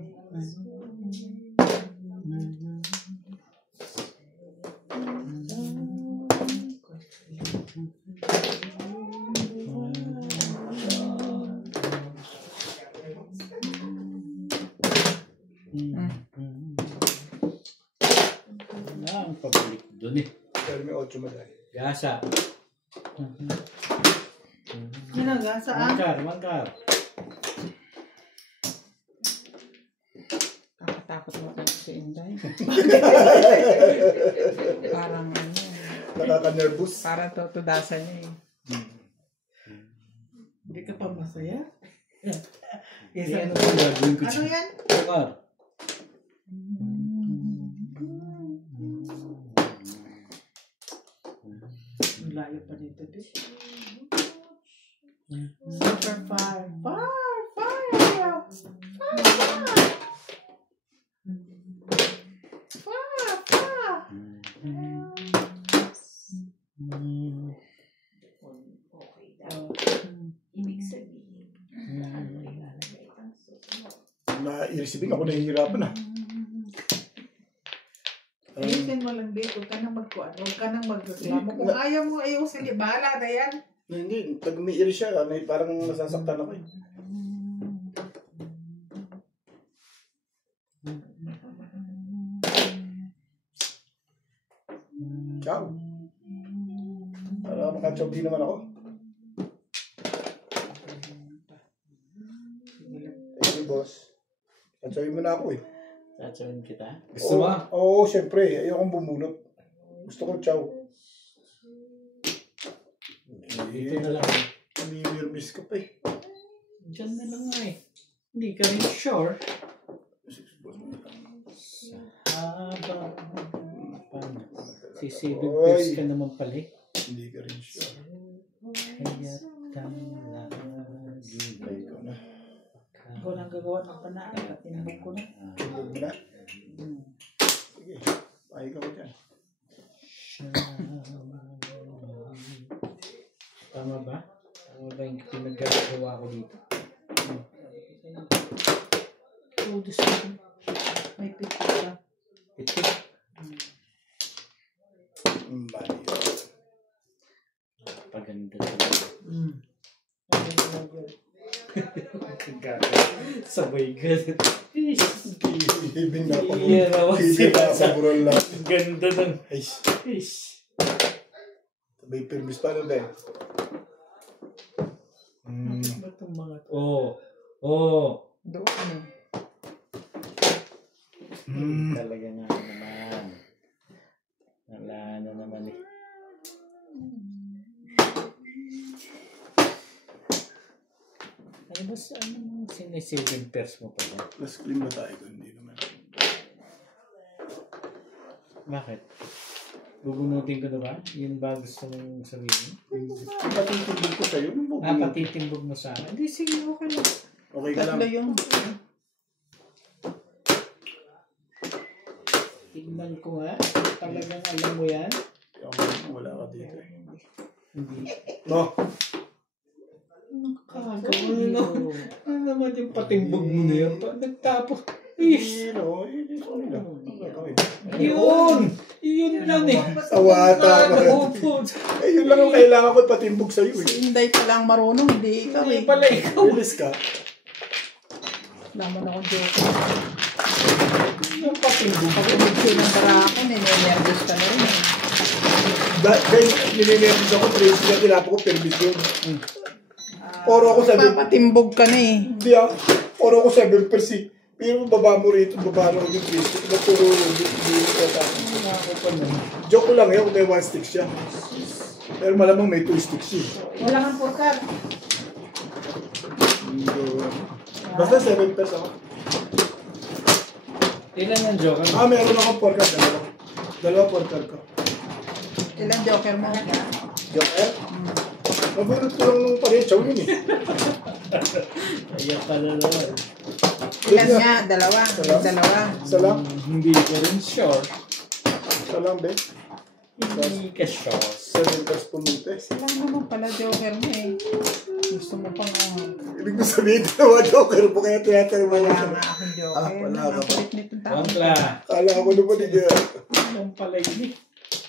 Ang pabalik doon eh. Pero may 8 madali. Gasa. Hinaga, saan? Mangkar. Kakatakot mo kayo si Inday. Parang ano. Nakaka-nervous. Parang tutudasan niya eh. Hindi ka pa masaya? Ano ang gagawin ko Ano dyan? yan? Mangkar. Ang layo pa dito, di. Super far. Okay daw. Ibig sabihin, ano ilalagay ang susunod? Na-i-receiving ako nahihirapan ah. Ayusin mo lang dito. Huwag ka nang magkuhan. Huwag ka nang magreklamo. Kung ayaw mo ayusin, bahala na yan. Hindi, pag umiiri siya, parang nasasaktan ako eh. Ciao. Para makachawdi naman ako. Thank you, boss. Kachawin mo na ako eh. Satsawin kita. Gusto mo? Oo, syempre. Ayokong bumulot. Gusto ko chow. Dito na lang. Nami-nervous ka pa eh. Diyan na lang nga eh. Hindi ka rin sure. Habang paano? Sisibig pills ka naman pala eh. Hindi ka rin sure. Kaya't ang lagi. Ay, ikaw na. Ikaw lang gagawa ng panaan. Tinabog ko na. Tulog mo na. Sige. Pahay ka ko dyan. Tama ba? Tama ba yung pinagagawa ko dito? So, this one. May picture ka. Pitik. Mali. Paganda talaga. Sabay ka. Hibing na pa. Iya naman Hibing na sila. sa burol lang. Ang ganda ng... Ay, Ish. sabay permis pa na dahil. Ano ba itong mga... Oh. Doon eh. Talaga nga naman. Wala na naman eh. Ano ba sa ano sinisaving pairs mo pa ba? Mas clean ba tayo doon? Hindi naman. Bakit? Bubunutin ko na ba? Yun ba gusto mong sabihin? Patitimbog ko sa'yo. Nung bubunutin. Patitimbog mo sa akin? Hindi, sige, okay lang. Okay ka lang. Tatlo yung... Tignan ko nga. Talagang alam mo yan? Wala ka dito. Hindi. No. Kagawin no. Ano naman yung patimbog mo na yan? Nagtapos. Ish! Pero, sorry lang. Yun! Yun lang eh. Sawata ka. Opo. Yun lang ang kailangan ko patimbog sa'yo eh. Si Inday pa lang marunong, hindi ikaw Hindi eh. pala ikaw. Bilis ka. Laman akong joke. Yung patimbog. Pag umigsi ng barakon, ninervous ka na rin eh. Dahil nilinervous ako, trace na tinapo ko, permis yun. Poro ako 7. Papatimbog ka na eh. Hindi ah. Poro ako 7%. Pero baba mo rito, baba mo yung trace. Naturo yung hindi ko tapos. Joke ko lang yun kung may 1 stick siya. Pero malamang may 2 sticks yun. Wala kang porkar. Basta 7 pesos ako. Ilan yung joker? Meron akong porkar. Dalawa porkar ko. Ilang joker mo? Joker? Mabunot ko lang ng parechaw yun eh. Ayan pala naman. Ilan nga? Dalawa. Dalawa. Isa lang? Hindi ko rin sure. Isa lang, be. Hindi ka sure. 7 pesos pumunta eh. Ilang naman pala joker mo eh. Gusto mo pang Ibig ko sabihin, dalawa joker mo kaya tinatanong mo. wala nga akong joker. Wala ka Ang ba? kulit nitong tao. Wala. Kala ko naman niya. Anong pala yun eh?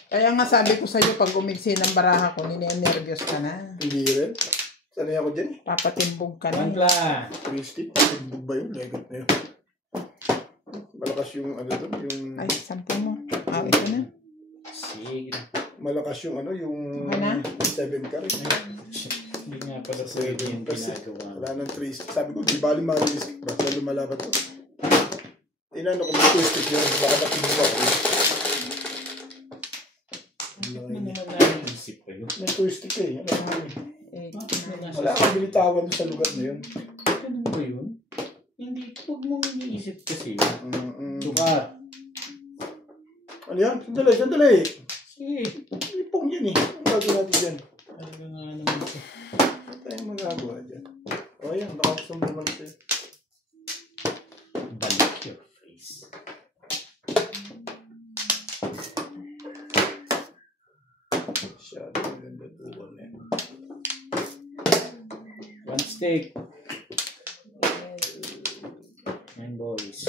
Kaya nga sabi ko sa'yo, pag umigsi ng baraha ko, ninenervyos ka na. Hindi rin. Sanay ako dyan eh. Papatimbog ka na. Wala. Twisty, patimbog ba yun? Legot na yun. Malakas yung ano doon, yung... Ay, sampo mo. Ito na. Sige. Malakas yung ano, yung... Ano? 7 car. Hindi nga pala Sa pwede yung 7%. ginagawa. Wala nang twisty. Sabi ko, di bali marilis. Basta lumalaban to. Tinano ko, may twisty yun. Baka patimbog ako. Ano naman naisip ko yun? May twisty ka eh. Alam mo yun. Wala Wala. kang bilitawan doon sa lugar na yun. Ganun ba yun? Hindi. Huwag mong iniisip kasi. Mm-mm. Duka. Ano yan? Sandali. Sige. Ipong yan eh. Ang gagawin natin dyan. Talaga nga naman siya. Ano tayong magagawa dyan? O yan, nakakasama naman sa'yo. Balik your face. Masyado maganda tuwan eh. One stick. And boys.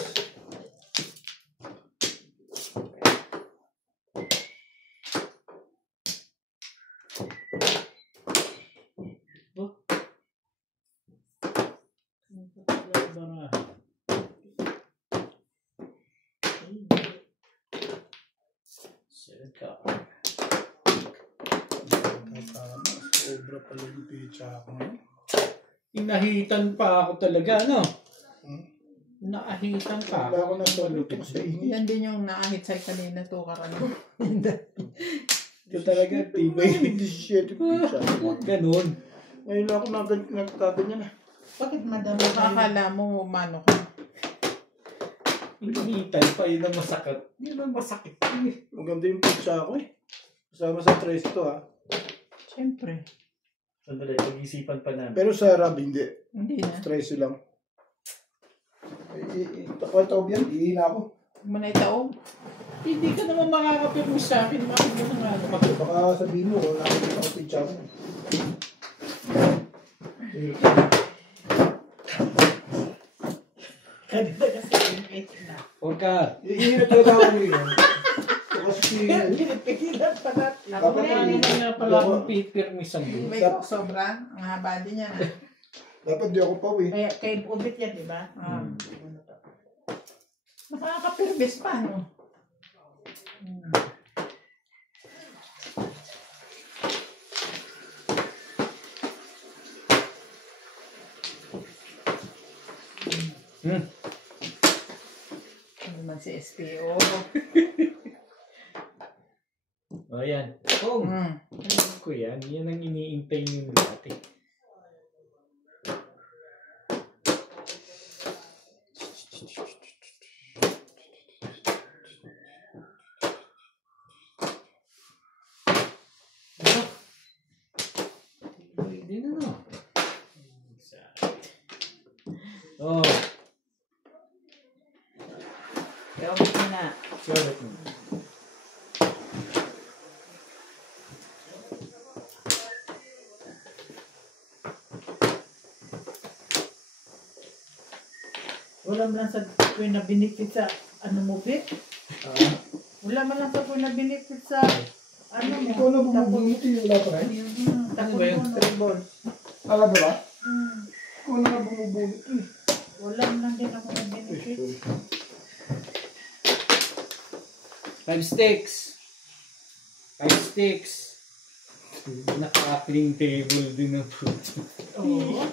Sobra pala yung pizza ako ngayon. Inahitan pa ako talaga, no? Hmm? Naahitan pa Wala ako ako. na solid ko sa init. Yan din yung naahit sa'yo kanina to, karano. Ito talaga, tibay. 17 pizza. Huwag ganun. Ngayon lang ako nagkaganyan na. Bakit madami Akala mo, mano ka. Inahitan pa, yun ang masakit. Yun ang masakit. Maganda yung pizza ako eh. Kasama sa tres ito ha. Siyempre. Sandali, pag-isipan pa namin. Pero sa rab hindi. Hindi na. Tres lang. Takwal yan. Ihina ako. Huwag mo na itaog. Hindi ka naman makakapirmo sa akin. Bakit mo na nga naman? Baka sabihin mo, nakikita ko pizza ko. Huwag ka. Ihina talaga ako ngayon. Kasi Pinipigilan pa natin. Ako Dapat na kanina nga pala akong pipirmisan doon. May sobra. Ang haba din yan. dapat di ako pawi. Kaya kay Ubit yan, di ba? Nakaka-pervis pa, no? Ano naman si SPO? O yan. Oh, alam ko yan. Yan ang iniintay nyo dati. Pwede na, no? Oh, Pero okay na. sorry. Wala man lang sa na benefit sa ano mo, Vic? Wala man lang sa na benefit sa ano mo. Ikaw na bumubuniti, wala pa rin. Tapos ba yun? mo, no? Tribol. Alam mo ba? Ikaw na bumubuniti. Wala man lang din ako na benefit. 5 sticks. 5 sticks. Naka-clean table din ang food. Oo.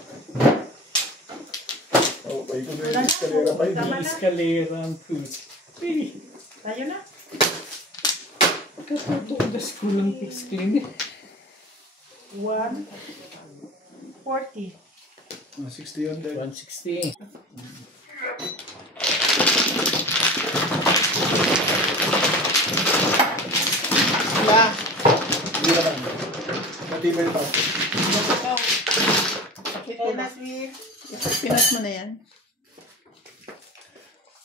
Oh, pa ito na Wala yung na. eskalera pa yun. Tama na. Eskalera ang food. Tayo na. Katutugas ko lang fix clean. 140. 60 yun din. 160. Wala. Hindi naman. Matibay pa. Ito na. Pinat mo na yan.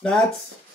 Nuts!